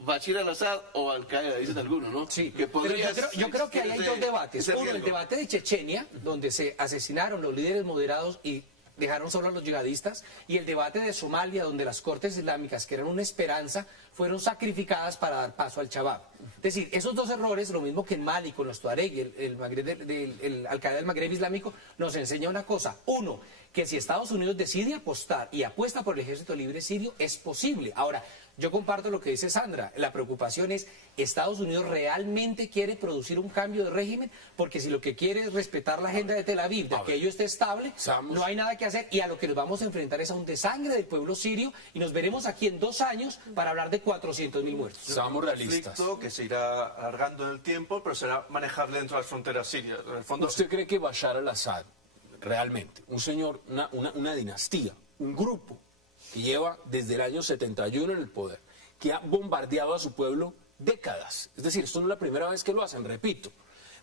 Bashir al-Assad o Al-Qaeda, dicen algunos, ¿no? Sí, que pero yo creo que ahí hay dos debates. Uno, el debate de Chechenia, donde se asesinaron los líderes moderados y dejaron solo a los yihadistas, y el debate de Somalia, donde las cortes islámicas, que eran una esperanza, fueron sacrificadas para dar paso al Shabab. Es decir, esos dos errores, lo mismo que en Mali con los Tuareg y el Al-Qaeda del Magreb Islámico, nos enseña una cosa. Uno, que si Estados Unidos decide apostar y apuesta por el ejército libre sirio, es posible. Ahora, yo comparto lo que dice Sandra. La preocupación es, ¿Estados Unidos realmente quiere producir un cambio de régimen? Porque si lo que quiere es respetar la agenda de Tel Aviv, de que ello esté estable, no hay nada que hacer. Y a lo que nos vamos a enfrentar es a un desangre del pueblo sirio, y nos veremos aquí en 2 años para hablar de 400.000 muertos. Seamos realistas. Conflicto que se irá alargando en el tiempo, pero será manejable dentro de las fronteras sirias. En el fondo, ¿Usted cree que Bashar al-Assad, realmente, un señor, una dinastía, un grupo que lleva desde el año 71 en el poder, que ha bombardeado a su pueblo décadas? Es decir, esto no es la primera vez que lo hacen, repito.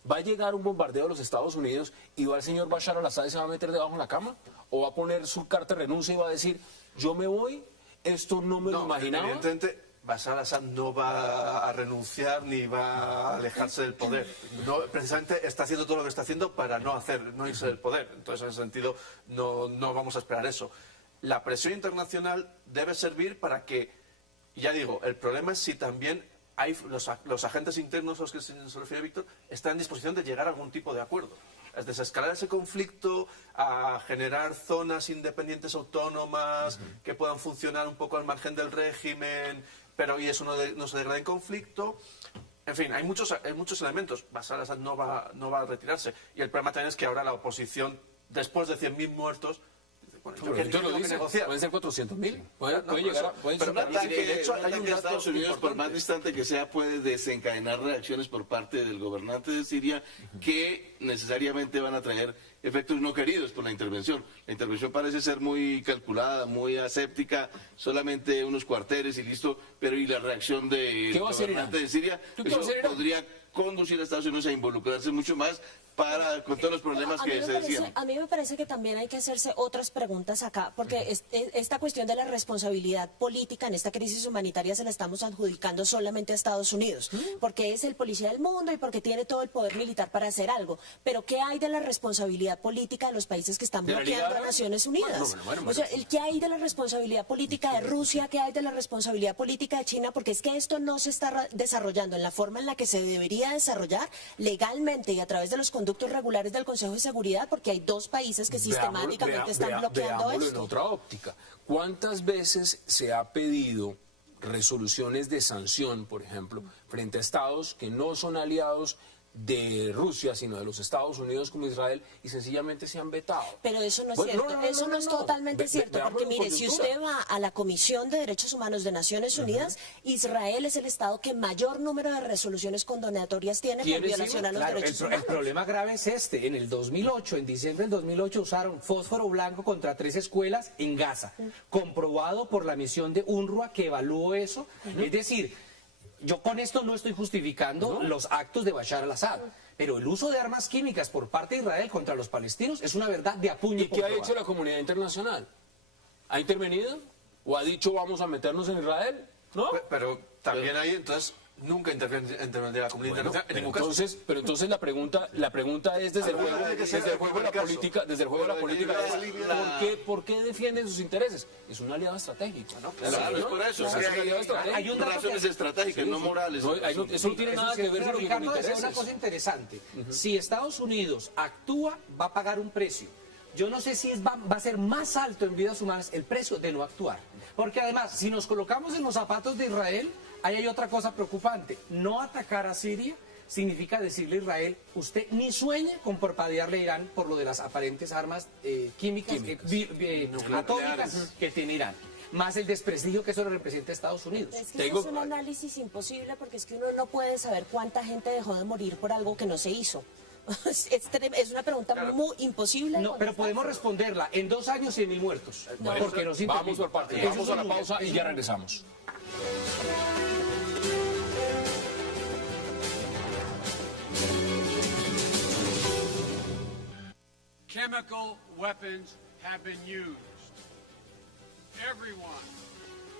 ¿Va a llegar un bombardeo de los Estados Unidos y va el señor Bashar al-Assad y se va a meter debajo de la cama? ¿O va a poner su carta de renuncia y va a decir, yo me voy, esto no me lo imaginaba? Evidentemente, Bashar al-Assad no va a renunciar ni va a alejarse del poder. No, precisamente está haciendo todo lo que está haciendo para no irse del poder. Entonces, en ese sentido, no vamos a esperar eso. La presión internacional debe servir para que, ya digo, el problema es si también hay los agentes internos a los que se refiere Víctor están en disposición de llegar a algún tipo de acuerdo. Es desescalar ese conflicto, a generar zonas independientes autónomas que puedan funcionar un poco al margen del régimen, pero y eso no se degrada en conflicto. En fin, hay muchos elementos. Bashar al-Assad no va a retirarse. Y el problema también es que ahora la oposición, después de 100.000 muertos, pueden ser 400.000. Puede llegar pero un ataque, de hecho, hay un Estados Unidos, por más distante que sea, puede desencadenar reacciones por parte del gobernante de Siria que necesariamente van a traer efectos no queridos por la intervención. La intervención parece ser muy calculada, muy aséptica, solamente unos cuarteles y listo, pero y la reacción del gobernante de Siria, eso podría conducir a Estados Unidos a involucrarse mucho más con todos los problemas que se decían. A mí me parece que también hay que hacerse otras preguntas acá, porque esta cuestión de la responsabilidad política en esta crisis humanitaria se la estamos adjudicando solamente a Estados Unidos, porque es el policía del mundo y porque tiene todo el poder militar para hacer algo. Pero ¿qué hay de la responsabilidad política de los países que están bloqueando a Naciones Unidas? O sea, ¿qué hay de la responsabilidad política de Rusia? ¿Qué hay de la responsabilidad política de China? Porque es que esto no se está desarrollando en la forma en la que se debería desarrollar legalmente y a través de los conductos regulares del Consejo de Seguridad, porque hay 2 países que sistemáticamente están bloqueando esto. En otra óptica, ¿cuántas veces se ha pedido resoluciones de sanción, por ejemplo, frente a estados que no son aliados de Rusia, sino de los Estados Unidos como Israel, y sencillamente se han vetado? Pero eso no es cierto, eso no es totalmente cierto, porque mire, si usted va a la Comisión de Derechos Humanos de Naciones Unidas, Israel es el Estado que mayor número de resoluciones condenatorias tiene por violación a los derechos humanos. El problema grave es este. En el 2008, en diciembre del 2008, usaron fósforo blanco contra 3 escuelas en Gaza, comprobado por la misión de UNRWA que evaluó eso. Es decir, yo con esto no estoy justificando los actos de Bashar al-Assad, pero el uso de armas químicas por parte de Israel contra los palestinos es una verdad de a puño. ¿Y qué ha hecho la comunidad internacional? ¿Ha intervenido? ¿O ha dicho vamos a meternos en Israel? ¿No? Pero también hay, entonces, nunca intervendría la comunidad internacional en ningún caso. Pero entonces la pregunta es desde el juego de la política, ¿por qué defienden sus intereses? Es un aliado estratégico. Claro, es por eso. Hay razones estratégicas, no morales. Eso no tiene nada que ver con Ricardo intereses. decía una cosa interesante. Si Estados Unidos actúa, va a pagar un precio. Yo no sé si va a ser más alto en vidas humanas el precio de no actuar. Porque además, si nos colocamos en los zapatos de Israel, ahí hay otra cosa preocupante. No atacar a Siria significa decirle a Israel, usted ni sueñe con parpadearle a Irán por lo de las aparentes armas químicas atómicas que tiene Irán. más el desprestigio que eso le representa a Estados Unidos. Es que eso es un análisis imposible porque es que uno no puede saber cuánta gente dejó de morir por algo que no se hizo. Es una pregunta muy imposible. No, pero podemos responderla. En 2 años 100.000 muertos. Bueno, porque nos vamos por parte. Vamos a la pausa y ya regresamos. Chemical weapons have been used. Everyone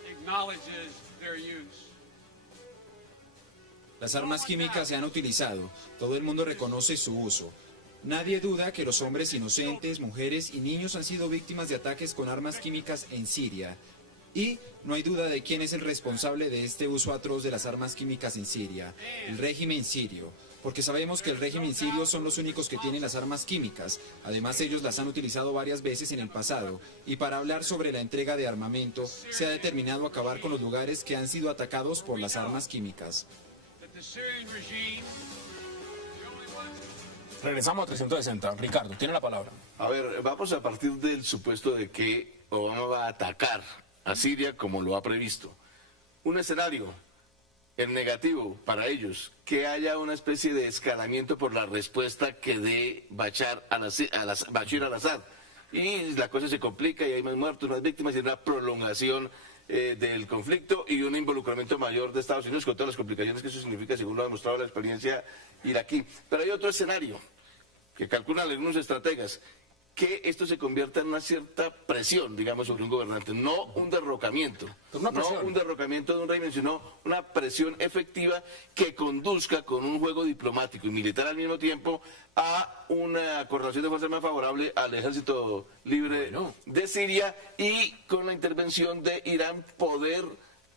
acknowledges their use. Las armas químicas se han utilizado, todo el mundo reconoce su uso. Nadie duda que los hombres inocentes, mujeres y niños han sido víctimas de ataques con armas químicas en Siria. Y no hay duda de quién es el responsable de este uso atroz de las armas químicas en Siria, el régimen sirio. Porque sabemos que el régimen sirio son los únicos que tienen las armas químicas. Además, ellos las han utilizado varias veces en el pasado. Y para hablar sobre la entrega de armamento, se ha determinado acabar con los lugares que han sido atacados por las armas químicas. Regresamos a 360. Ricardo, tiene la palabra. A ver, vamos a partir del supuesto de que Obama va a atacar a Siria como lo ha previsto. Un escenario, el negativo para ellos, que haya una especie de escalamiento por la respuesta que dé Bashar al-Assad. Y la cosa se complica y hay más muertos, más víctimas y una prolongación del conflicto y un involucramiento mayor de Estados Unidos con todas las complicaciones que eso significa, según lo ha demostrado la experiencia iraquí. Pero hay otro escenario que calculan algunos estrategas, que esto se convierta en una cierta presión, digamos, sobre un gobernante, no un derrocamiento, no un derrocamiento de un régimen, sino una presión efectiva que conduzca con un juego diplomático y militar al mismo tiempo a una correlación de fuerzas más favorable al ejército libre de Siria y con la intervención de Irán poder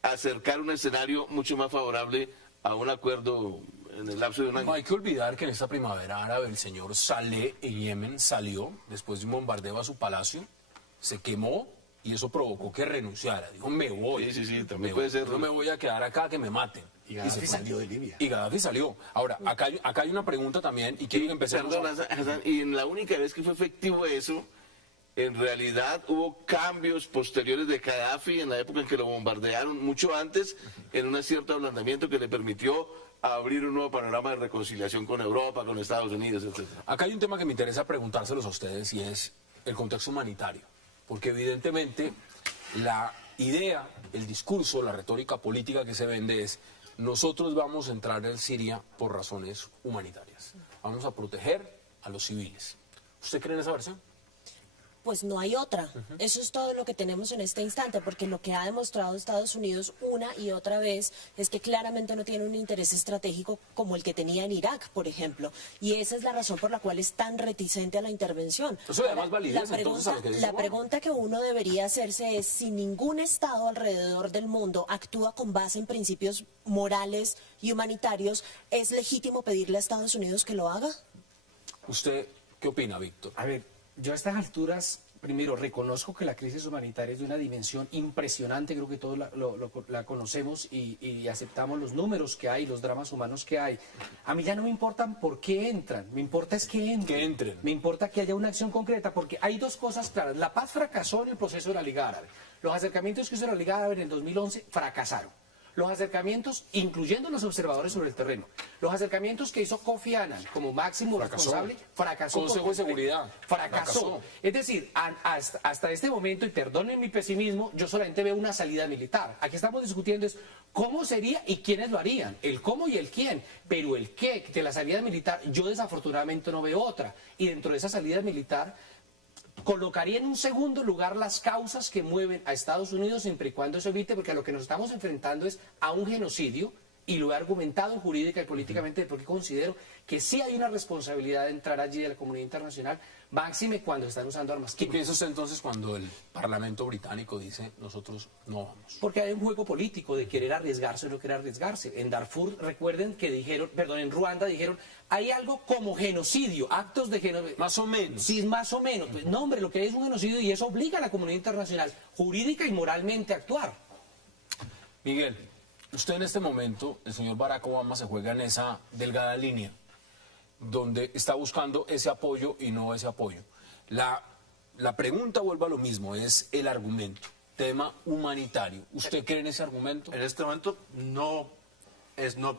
acercar un escenario mucho más favorable a un acuerdo en el lapso de un año. No hay que olvidar que en esta primavera árabe el señor Saleh en Yemen salió después de un bombardeo a su palacio, se quemó y eso provocó que renunciara. Dijo, me voy. Sí, también puede ser. No me voy a quedar acá que me maten. Y Gaddafi salió de Libia. Y Gaddafi salió. Ahora, acá hay una pregunta también y quiero que empecemos. Perdón, Hassan, y en la única vez que fue efectivo eso, en realidad hubo cambios posteriores de Gaddafi en la época en que lo bombardearon, mucho antes, en un cierto ablandamiento que le permitió abrir un nuevo panorama de reconciliación con Europa, con Estados Unidos, etc. Acá hay un tema que me interesa preguntárselos a ustedes y es el contexto humanitario. Porque evidentemente la idea, el discurso, la retórica política que se vende es nosotros vamos a entrar en Siria por razones humanitarias. Vamos a proteger a los civiles. ¿Usted cree en esa versión? Pues no hay otra. Eso es todo lo que tenemos en este instante, porque lo que ha demostrado Estados Unidos una y otra vez es que claramente no tiene un interés estratégico como el que tenía en Irak, por ejemplo. Y esa es la razón por la cual es tan reticente a la intervención. Eso le da más validez, la pregunta que uno debería hacerse es si ningún Estado alrededor del mundo actúa con base en principios morales y humanitarios, ¿es legítimo pedirle a Estados Unidos que lo haga? ¿Usted qué opina, Víctor? A ver, yo a estas alturas, primero, reconozco que la crisis humanitaria es de una dimensión impresionante, creo que todos la conocemos y aceptamos los números que hay, los dramas humanos que hay. A mí ya no me importan por qué entran, me importa es que entren. Que entren. Me importa que haya una acción concreta, porque hay dos cosas claras. La paz fracasó en el proceso de la Liga Árabe. Los acercamientos que hizo la Liga Árabe en el 2011 fracasaron. Los acercamientos, incluyendo los observadores sobre el terreno, los acercamientos que hizo Kofi Annan como máximo responsable, fracasó. Consejo de Seguridad. Fracasó. Es decir, hasta este momento, y perdonen mi pesimismo, yo solamente veo una salida militar. Aquí estamos discutiendo es cómo sería y quiénes lo harían, el cómo y el quién, pero el qué de la salida militar, yo desafortunadamente no veo otra. Y dentro de esa salida militar, colocaría en un segundo lugar las causas que mueven a Estados Unidos siempre y cuando eso evite, porque a lo que nos estamos enfrentando es a un genocidio, y lo he argumentado jurídica y políticamente porque considero que sí hay una responsabilidad de entrar allí de la comunidad internacional, máxime cuando están usando armas ¿Qué químicas. piensa usted entonces cuando el Parlamento británico dice nosotros no vamos? Porque hay un juego político de querer arriesgarse o no querer arriesgarse. En Darfur, recuerden que dijeron, perdón, en Ruanda dijeron, hay algo como genocidio, actos de genocidio. Más o menos. Sí, más o menos. Pues, no, hombre, lo que hay es un genocidio y eso obliga a la comunidad internacional jurídica y moralmente a actuar. Miguel, usted en este momento, el señor Barack Obama se juega en esa delgada línea, donde está buscando ese apoyo y no ese apoyo. La pregunta, vuelvo a lo mismo, es el argumento. tema humanitario. ¿Usted cree en ese argumento? En este momento no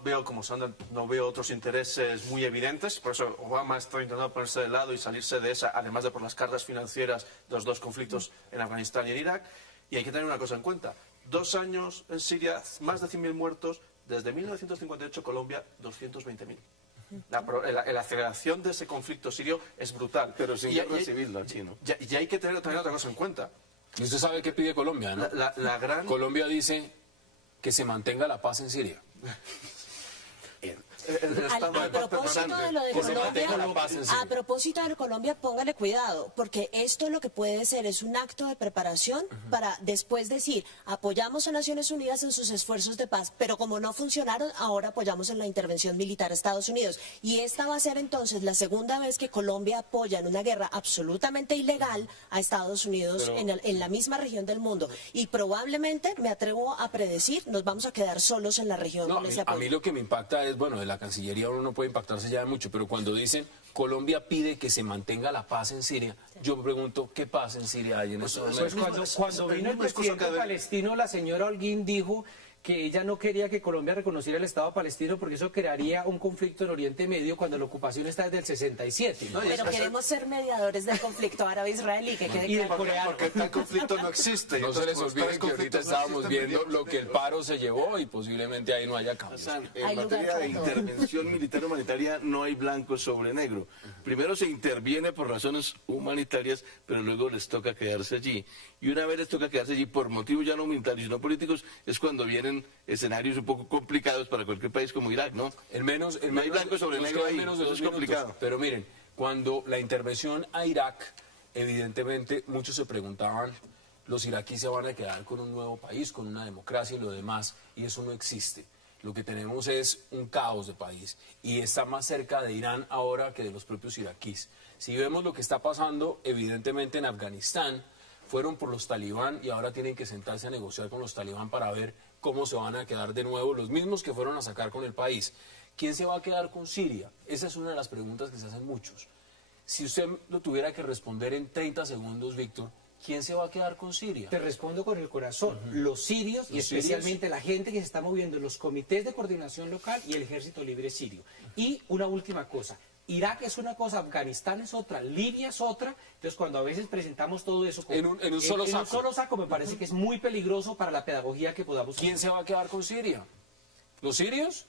veo, como Sandra, no veo otros intereses muy evidentes, por eso Obama está intentando ponerse de lado y salirse de esa, además de por las cargas financieras de los dos conflictos en Afganistán y en Irak. Y hay que tener una cosa en cuenta: 2 años en Siria, más de 100.000 muertos, desde 1958 Colombia 220.000. La aceleración de ese conflicto sirio es brutal. Pero sin guerra civil, ¿no, chino? Y hay que tener también otra cosa en cuenta. Y usted sabe qué pide Colombia, ¿no? Colombia dice que se mantenga la paz en Siria. A propósito de lo de Colombia, a propósito de Colombia, póngale cuidado, porque esto lo que puede ser es un acto de preparación para después decir, apoyamos a Naciones Unidas en sus esfuerzos de paz, pero como no funcionaron, ahora apoyamos en la intervención militar a Estados Unidos. Y esta va a ser entonces la segunda vez que Colombia apoya en una guerra absolutamente ilegal a Estados Unidos en la misma región del mundo. Y probablemente, me atrevo a predecir, nos vamos a quedar solos en la región. No, a mí lo que me impacta es, bueno, de la Cancillería uno no puede impactarse ya mucho, pero cuando dicen Colombia pide que se mantenga la paz en Siria, yo me pregunto, ¿qué paz en Siria hay en este momento? Pues cuando vino el presidente palestino, la señora Holguín dijo que ella no quería que Colombia reconociera el Estado palestino porque eso crearía un conflicto en Oriente Medio cuando la ocupación está desde el 67. ¿No? Pero queremos ser mediadores del conflicto árabe-israelí, que quede claro. Porque tal conflicto no existe. No se les olvide que ahorita estábamos viendo lo que el paro se llevó y posiblemente ahí no haya cambios. En materia de intervención militar humanitaria no hay blanco sobre negro. Primero se interviene por razones humanitarias, pero luego les toca quedarse allí. Y una vez les toca quedarse allí por motivos ya no humanitarios, sino políticos, es cuando vienen escenarios un poco complicados para cualquier país como Irak, ¿no? No hay blanco sobre negro ahí, eso es complicado. Pero miren, cuando la intervención a Irak, evidentemente muchos se preguntaban, los iraquíes se van a quedar con un nuevo país, con una democracia y lo demás, y eso no existe. Lo que tenemos es un caos de país y está más cerca de Irán ahora que de los propios iraquíes. Si vemos lo que está pasando, evidentemente en Afganistán, fueron por los talibán y ahora tienen que sentarse a negociar con los talibán para ver cómo se van a quedar de nuevo los mismos que fueron a sacar con el país. ¿Quién se va a quedar con Siria? Esa es una de las preguntas que se hacen muchos. Si usted lo tuviera que responder en 30 segundos, Víctor, ¿quién se va a quedar con Siria? Te respondo con el corazón. Los sirios y especialmente la gente que se está moviendo en los comités de coordinación local y el Ejército Libre Sirio. Y una última cosa. Irak es una cosa, Afganistán es otra, Libia es otra. Entonces, cuando a veces presentamos todo eso en un solo saco, me parece que es muy peligroso para la pedagogía que podamos hacer. ¿Quién se va a quedar con Siria? ¿Los sirios?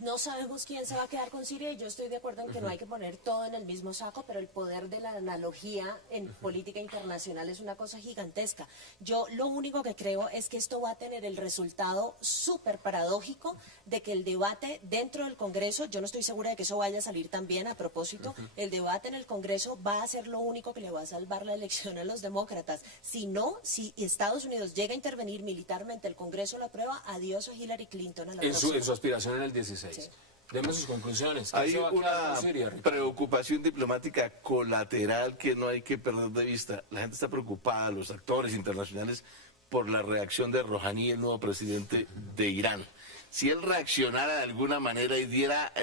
No sabemos quién se va a quedar con Siria y yo estoy de acuerdo en que no hay que poner todo en el mismo saco, pero el poder de la analogía en política internacional es una cosa gigantesca. Yo lo único que creo es que esto va a tener el resultado súper paradójico de que el debate dentro del Congreso, yo no estoy segura de que eso vaya a salir también a propósito, el debate en el Congreso va a ser lo único que le va a salvar la elección a los demócratas. Si no, si Estados Unidos llega a intervenir militarmente, el Congreso lo aprueba, adiós a Hillary Clinton a la próxima. En su aspiración en el 16. Sí. Demos sus conclusiones. Hay una preocupación diplomática colateral que no hay que perder de vista. La gente está preocupada, los actores internacionales, por la reacción de Rouhani, el nuevo presidente de Irán. Si él reaccionara de alguna manera y diera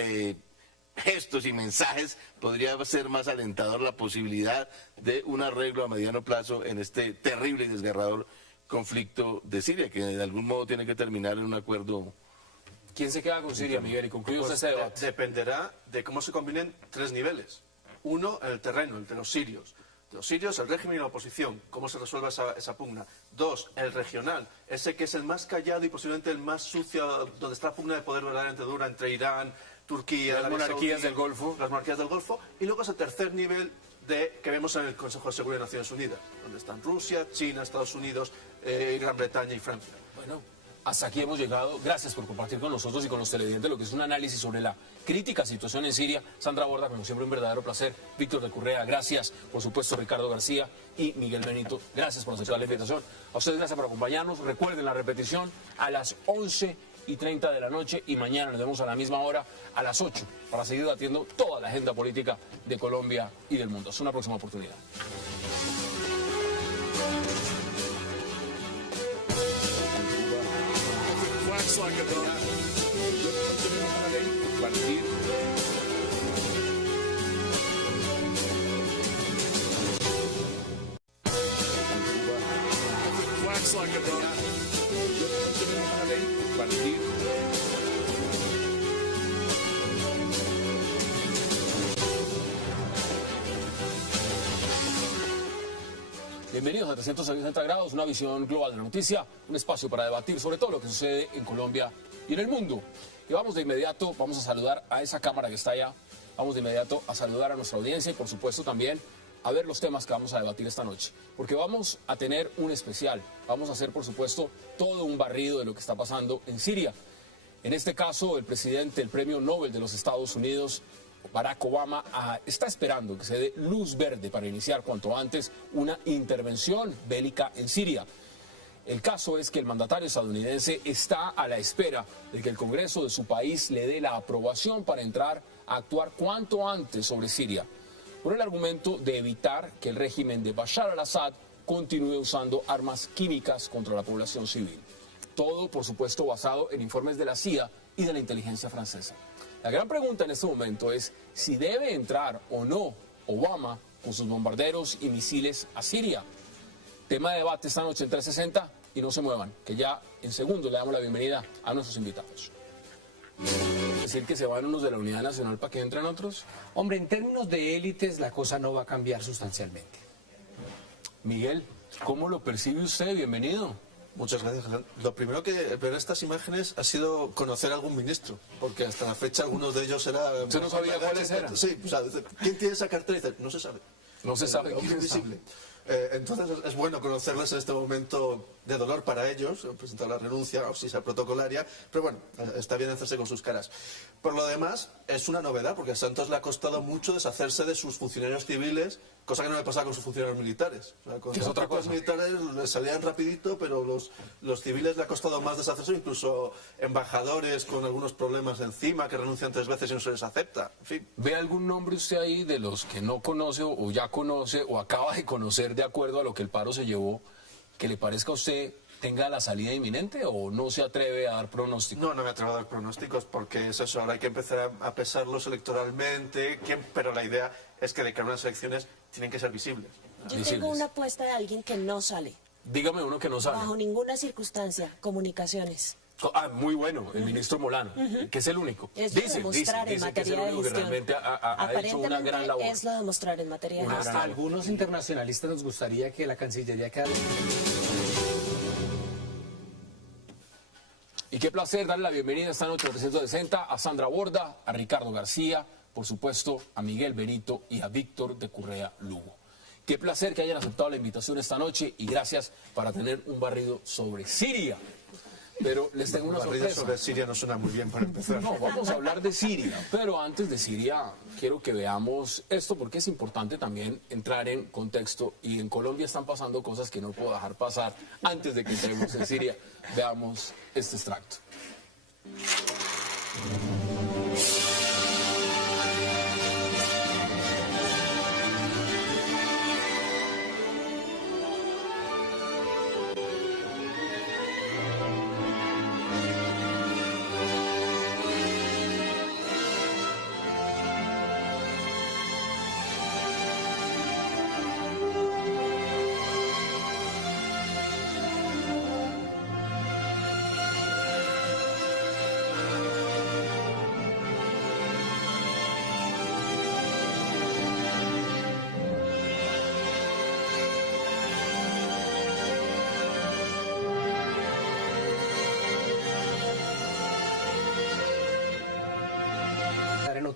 gestos y mensajes, podría ser más alentador la posibilidad de un arreglo a mediano plazo en este terrible y desgarrador conflicto de Siria, que de algún modo tiene que terminar en un acuerdo. ¿Quién se queda con Siria, Miguel? Y concluimos ese debate. Dependerá de cómo se combinen 3 niveles. Uno, el terreno, el de los sirios. De los sirios, el régimen y la oposición, cómo se resuelva esa pugna. 2, el regional, ese que es el más callado y posiblemente el más sucio, donde está la pugna de poder verdaderamente dura entre Irán, Turquía, las monarquías del Golfo. Las monarquías del Golfo. Y luego es el tercer nivel que vemos en el Consejo de Seguridad de Naciones Unidas, donde están Rusia, China, Estados Unidos, Gran Bretaña y Francia. Bueno, hasta aquí hemos llegado. Gracias por compartir con nosotros y con los televidentes lo que es un análisis sobre la crítica situación en Siria. Sandra Borda, como siempre, un verdadero placer. Víctor de Correa, gracias. Por supuesto, Ricardo García y Miguel Benito, gracias por aceptar la invitación. A ustedes, gracias por acompañarnos. Recuerden la repetición a las 11:30 de la noche y mañana nos vemos a la misma hora, a las 8, para seguir debatiendo toda la agenda política de Colombia y del mundo. Es una próxima oportunidad. Like a Bienvenidos a 360 grados, una visión global de la noticia, un espacio para debatir sobre todo lo que sucede en Colombia y en el mundo. Y vamos de inmediato, vamos a saludar a esa cámara que está allá, vamos de inmediato a saludar a nuestra audiencia y por supuesto también a ver los temas que vamos a debatir esta noche. Porque vamos a tener un especial, vamos a hacer por supuesto todo un barrido de lo que está pasando en Siria. En este caso, el presidente del Premio Nobel de los Estados Unidos, Barack Obama, está esperando que se dé luz verde para iniciar cuanto antes una intervención bélica en Siria. El caso es que el mandatario estadounidense está a la espera de que el Congreso de su país le dé la aprobación para entrar a actuar cuanto antes sobre Siria, por el argumento de evitar que el régimen de Bashar al-Assad continúe usando armas químicas contra la población civil. Todo, por supuesto, basado en informes de la CIA y de la inteligencia francesa. La gran pregunta en este momento es si debe entrar o no Obama con sus bombarderos y misiles a Siria. Tema de debate esta noche en 360 y no se muevan, que ya en segundos le damos la bienvenida a nuestros invitados. ¿Es decir que se van unos de la Unidad Nacional para que entren otros? Hombre, en términos de élites la cosa no va a cambiar sustancialmente. Miguel, ¿cómo lo percibe usted? Bienvenido. Muchas gracias, Gerardo. Lo primero que ver estas imágenes ha sido conocer a algún ministro, porque hasta la fecha algunos de ellos eran... ¿Usted no sabía cuáles eran? Sí, o sea, ¿quién tiene esa cartera? Y dice, no se sabe. No se sabe quién es. Invisible. Entonces es bueno conocerles en este momento de dolor para ellos, presentar la renuncia o si sea protocolaria, pero bueno, está bien hacerse con sus caras. Por lo demás, es una novedad, porque a Santos le ha costado mucho deshacerse de sus funcionarios civiles, cosa que no le pasaba con sus funcionarios militares. O sea, con es otra cosa. Los militares les salían rapidito, pero los civiles le ha costado más deshacerse, incluso embajadores con algunos problemas encima que renuncian 3 veces y no se les acepta. En fin. ¿Ve algún nombre usted ahí de los que no conoce o ya conoce o acaba de conocer de acuerdo a lo que el paro se llevó, que le parezca a usted tenga la salida inminente o no se atreve a dar pronósticos? No me atrevo a dar pronósticos porque es eso, ahora hay que empezar a pesarlos electoralmente, pero la idea es que de cara a unas elecciones tienen que ser visibles. Yo tengo una apuesta de alguien que no sale. Dígame uno que no sale. Bajo ninguna circunstancia, comunicaciones. Muy bueno, el ministro Molano, que es el único. Es lo de demostrar en materia de gestión. Realmente ha hecho una gran labor. Es lo de demostrar en materia de gestión. A algunos internacionalistas nos gustaría que la Cancillería quedara... Y qué placer darle la bienvenida esta noche a 360 a Sandra Borda, a Ricardo García, por supuesto a Miguel Benito y a Víctor de Currea Lugo. Qué placer que hayan aceptado la invitación esta noche y gracias para tener un barrido sobre Siria. Pero les tengo una sorpresa. Sobre Siria no suena muy bien para empezar. No, vamos a hablar de Siria, pero antes de Siria quiero que veamos esto porque es importante también entrar en contexto y en Colombia están pasando cosas que no puedo dejar pasar antes de que entremos en Siria. Veamos este extracto.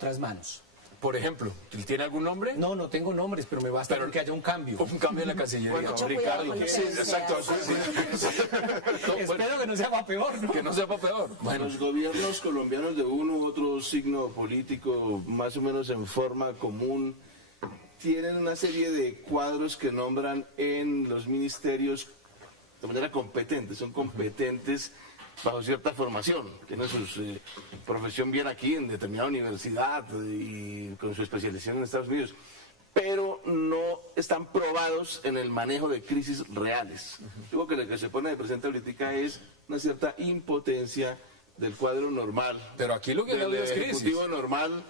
otras manos. Por ejemplo, ¿tiene algún nombre? No, no tengo nombres, pero me basta con que haya un cambio. Un cambio en la Cancillería. Bueno, Ricardo. Sí, exacto. Espero que no sea para peor, ¿no? Que no sea para peor. Bueno, los gobiernos colombianos de uno u otro signo político, más o menos en forma común, tienen una serie de cuadros que nombran en los ministerios de manera competente, son competentes bajo cierta formación, tienen su profesión bien aquí en determinada universidad y con su especialización en Estados Unidos, pero no están probados en el manejo de crisis reales. Digo que lo que se pone de presente ahorita es una cierta impotencia del cuadro normal, pero aquí lo que del es crisis. ejecutivo normal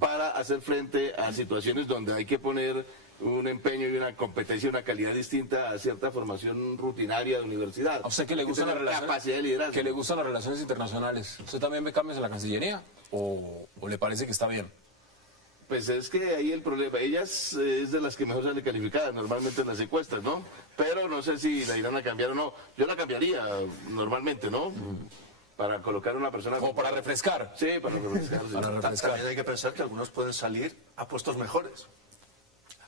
para hacer frente a situaciones donde hay que poner un empeño y una competencia, una calidad distinta a cierta formación rutinaria de universidad. ¿A usted que le gustan las relaciones? Capacidad de liderazgo. ¿Que le gustan las relaciones internacionales? ¿Usted también ve cambios en la Cancillería o le parece que está bien? Pues es que ahí el problema, ellas es de las que mejor sale calificada normalmente en las encuestas, ¿no? Pero no sé si la irán a cambiar o no. Yo la cambiaría normalmente, ¿no? Para colocar a una persona... Como para refrescar. Sí, para refrescar. Sí. Para refrescar. También hay que pensar que algunos pueden salir a puestos mejores.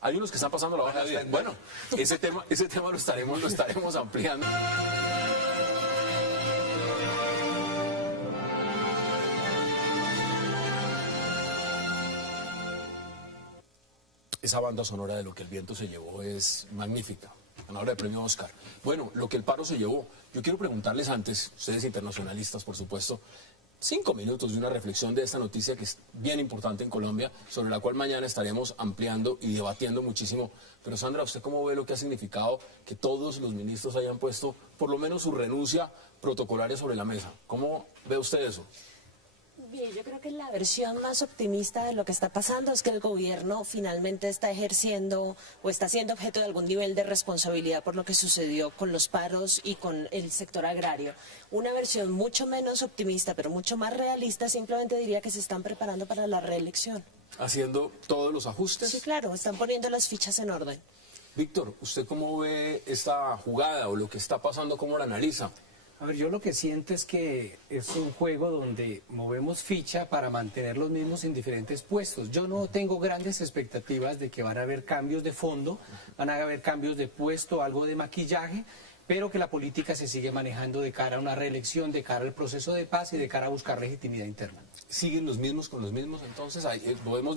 Hay unos que están pasando la baja de bien. Bueno, ese tema lo estaremos ampliando. Esa banda sonora de Lo que el viento se llevó es magnífica, ganadora de premio Oscar. Bueno, lo que el paro se llevó, yo quiero preguntarles antes, ustedes internacionalistas por supuesto, 5 minutos de una reflexión de esta noticia que es bien importante en Colombia, sobre la cual mañana estaremos ampliando y debatiendo muchísimo. Pero Sandra, ¿usted cómo ve lo que ha significado que todos los ministros hayan puesto por lo menos su renuncia protocolaria sobre la mesa? ¿Cómo ve usted eso? Bien, yo creo que la versión más optimista de lo que está pasando es que el gobierno finalmente está ejerciendo o está siendo objeto de algún nivel de responsabilidad por lo que sucedió con los paros y con el sector agrario. Una versión mucho menos optimista, pero mucho más realista, simplemente diría que se están preparando para la reelección. ¿Haciendo todos los ajustes? Sí, claro, están poniendo las fichas en orden. Víctor, ¿usted cómo ve esta jugada o lo que está pasando, cómo la analiza? A ver, yo lo que siento es que es un juego donde movemos ficha para mantener los mismos en diferentes puestos. Yo no tengo grandes expectativas de que van a haber cambios de fondo, van a haber cambios de puesto, algo de maquillaje, pero que la política se sigue manejando de cara a una reelección, de cara al proceso de paz y de cara a buscar legitimidad interna. ¿Siguen los mismos con los mismos? Entonces, podemos